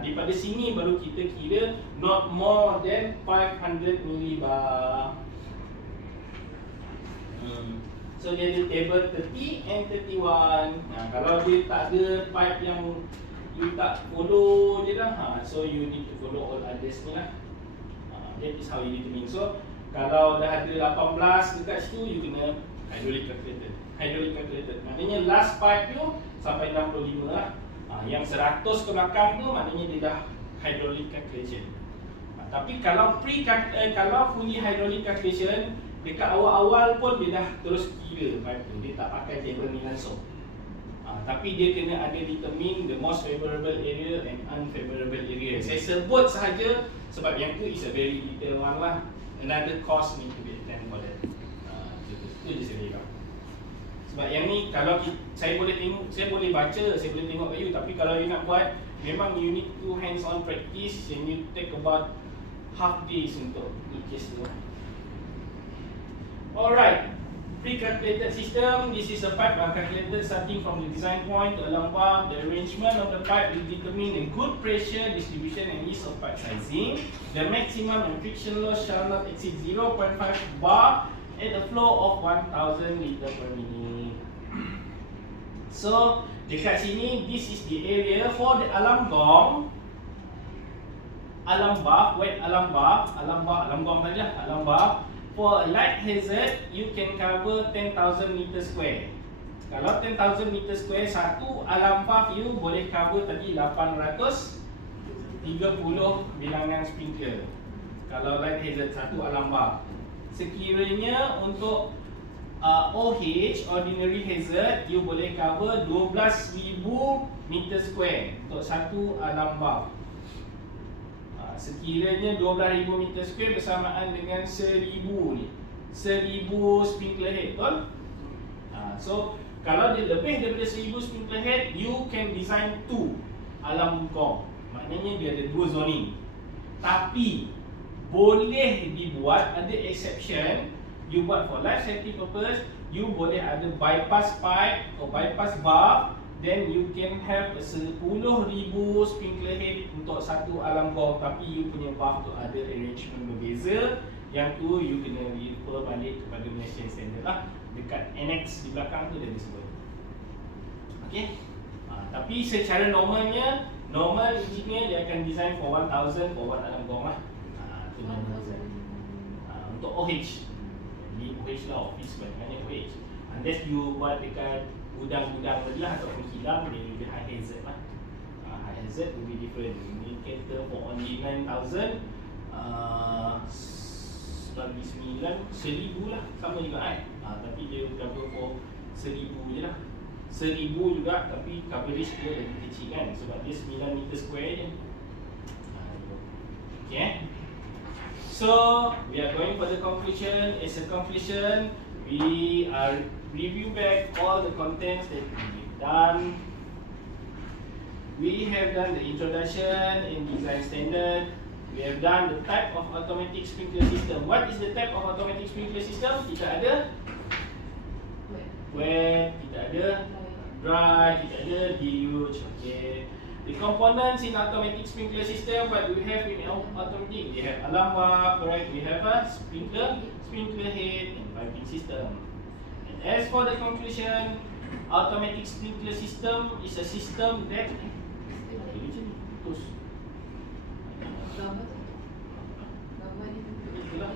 Daripada sini baru kita kira not more than 500 millibar. So dia ada table 30 and 31. Kalau dia tak ada pipe yang you tak follow je lah, so you need to follow all others ni lah. That is how you determine. So kalau dah ada 18 dekat situ, you kena hydraulic calculated. Hydraulic calculated maknanya last pipe tu sampai 65 lah. Yang 100 ke belakang tu maknanya dia dah hydraulic calculation. Tapi kalau kalau fully hydraulic calculation, dekat awal-awal pun dia dah terus kira pipe tu. Dia tak pakai table ni langsung. Tapi dia kena ada determine the most favorable area and unfavorable area. Saya sebut sahaja sebab yang tu is a very detailed one lah. Another cost need to be attend for that. Itu je saya cakap. Sebab yang ni kalau saya boleh tengok, saya boleh baca, saya boleh tengok kat you, tapi kalau you nak buat, memang you need to hands on practice and you take about half days untuk lukis tu. Alright, pre-calculated system. This is a pipe calculated starting from the design point to alarm valve. The arrangement of the pipe will determine a good pressure distribution and ease of pipe sizing. The maximum and friction loss shall not exceed 0.5 bar at a flow of 1000 liter per minute. So dekat sini, this is the area for the alarm gong, alarm valve, wet alarm valve, alarm gong tadi lah, alarm valve. For a light hazard, you can cover 10,000 meter square. Kalau 10,000 meter square, satu alarm valve you boleh cover tadi 830 bilangan sprinkler. Kalau light hazard, satu alarm valve. Sekiranya untuk OH, ordinary hazard, you boleh cover 12,000 meter square untuk satu alarm valve. Sekiranya 12,000 meter square bersamaan dengan 1,000 ni, 1,000 sprinkler head, betul? So kalau dia lebih daripada 1,000 sprinkler head, you can design 2 alarm gong. Maknanya dia ada 2 zoning. Tapi boleh dibuat, ada exception. You buat for life safety purpose, you boleh ada bypass pipe atau bypass valve. Then you can have 10,000 sprinkler head untuk satu alarm gong, tapi you punya valve tu ada arrangement berbeza. Yang tu you kena refer balik kepada Malaysian standard lah. Dekat annex di belakang tu dia disebut. Okay. Tapi secara normalnya, normal engineer dia akan design for 1000 for one alarm gong lah. Itu normal design. Untuk OH, ni OH lah, office banyak OH. Unless you buat dekat gudang-gudang tadi lah ataupun kilang, dia lebih high hazard lah. High hazard will be different. Ini cater for only 9,000, bagi 9, 1,000 lah, sama juga kan. Tapi dia cover for 1,000 je lah. 1,000 juga, tapi coverage dia lebih kecil kan, sebab dia 9 meter square je. Okay. So we are going for the conclusion. As a conclusion, we are review back all the contents that we've done. We have done the introduction in design standard. We have done the type of automatic sprinkler system. What is the type of automatic sprinkler system? Kita ada wet, kita ada dry, kita ada deluge. Okay. The components in automatic sprinkler system, what do we have in automatic? We have alarm valve, correct? We have a sprinkler head, and piping system. And as for the conclusion, automatic sprinkler system is a system that Gambar tu. Gambar ni tu. itulah.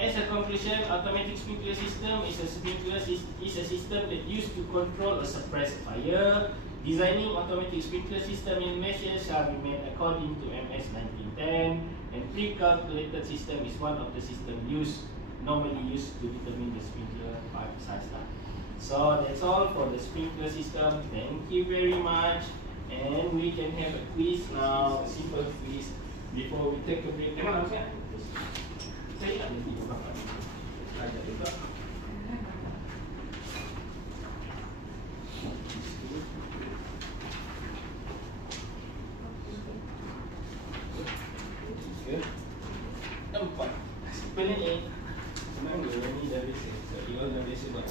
As a conclusion, automatic sprinkler system is a system that used to control or suppress fire. Designing automatic sprinkler system in Malaysia shall be made according to MS 1910, and pre-calculated system is one of the system normally used to determine the sprinkler pipe size. So that's all for the sprinkler system. Thank you very much, and we can have a quiz now, a simple quiz before we take a break. Memang maksudnya saya tak nanti berapa belajar juga. Empat. Simple ni. Senang je, ni dah biasa. So, you all dah biasa buat.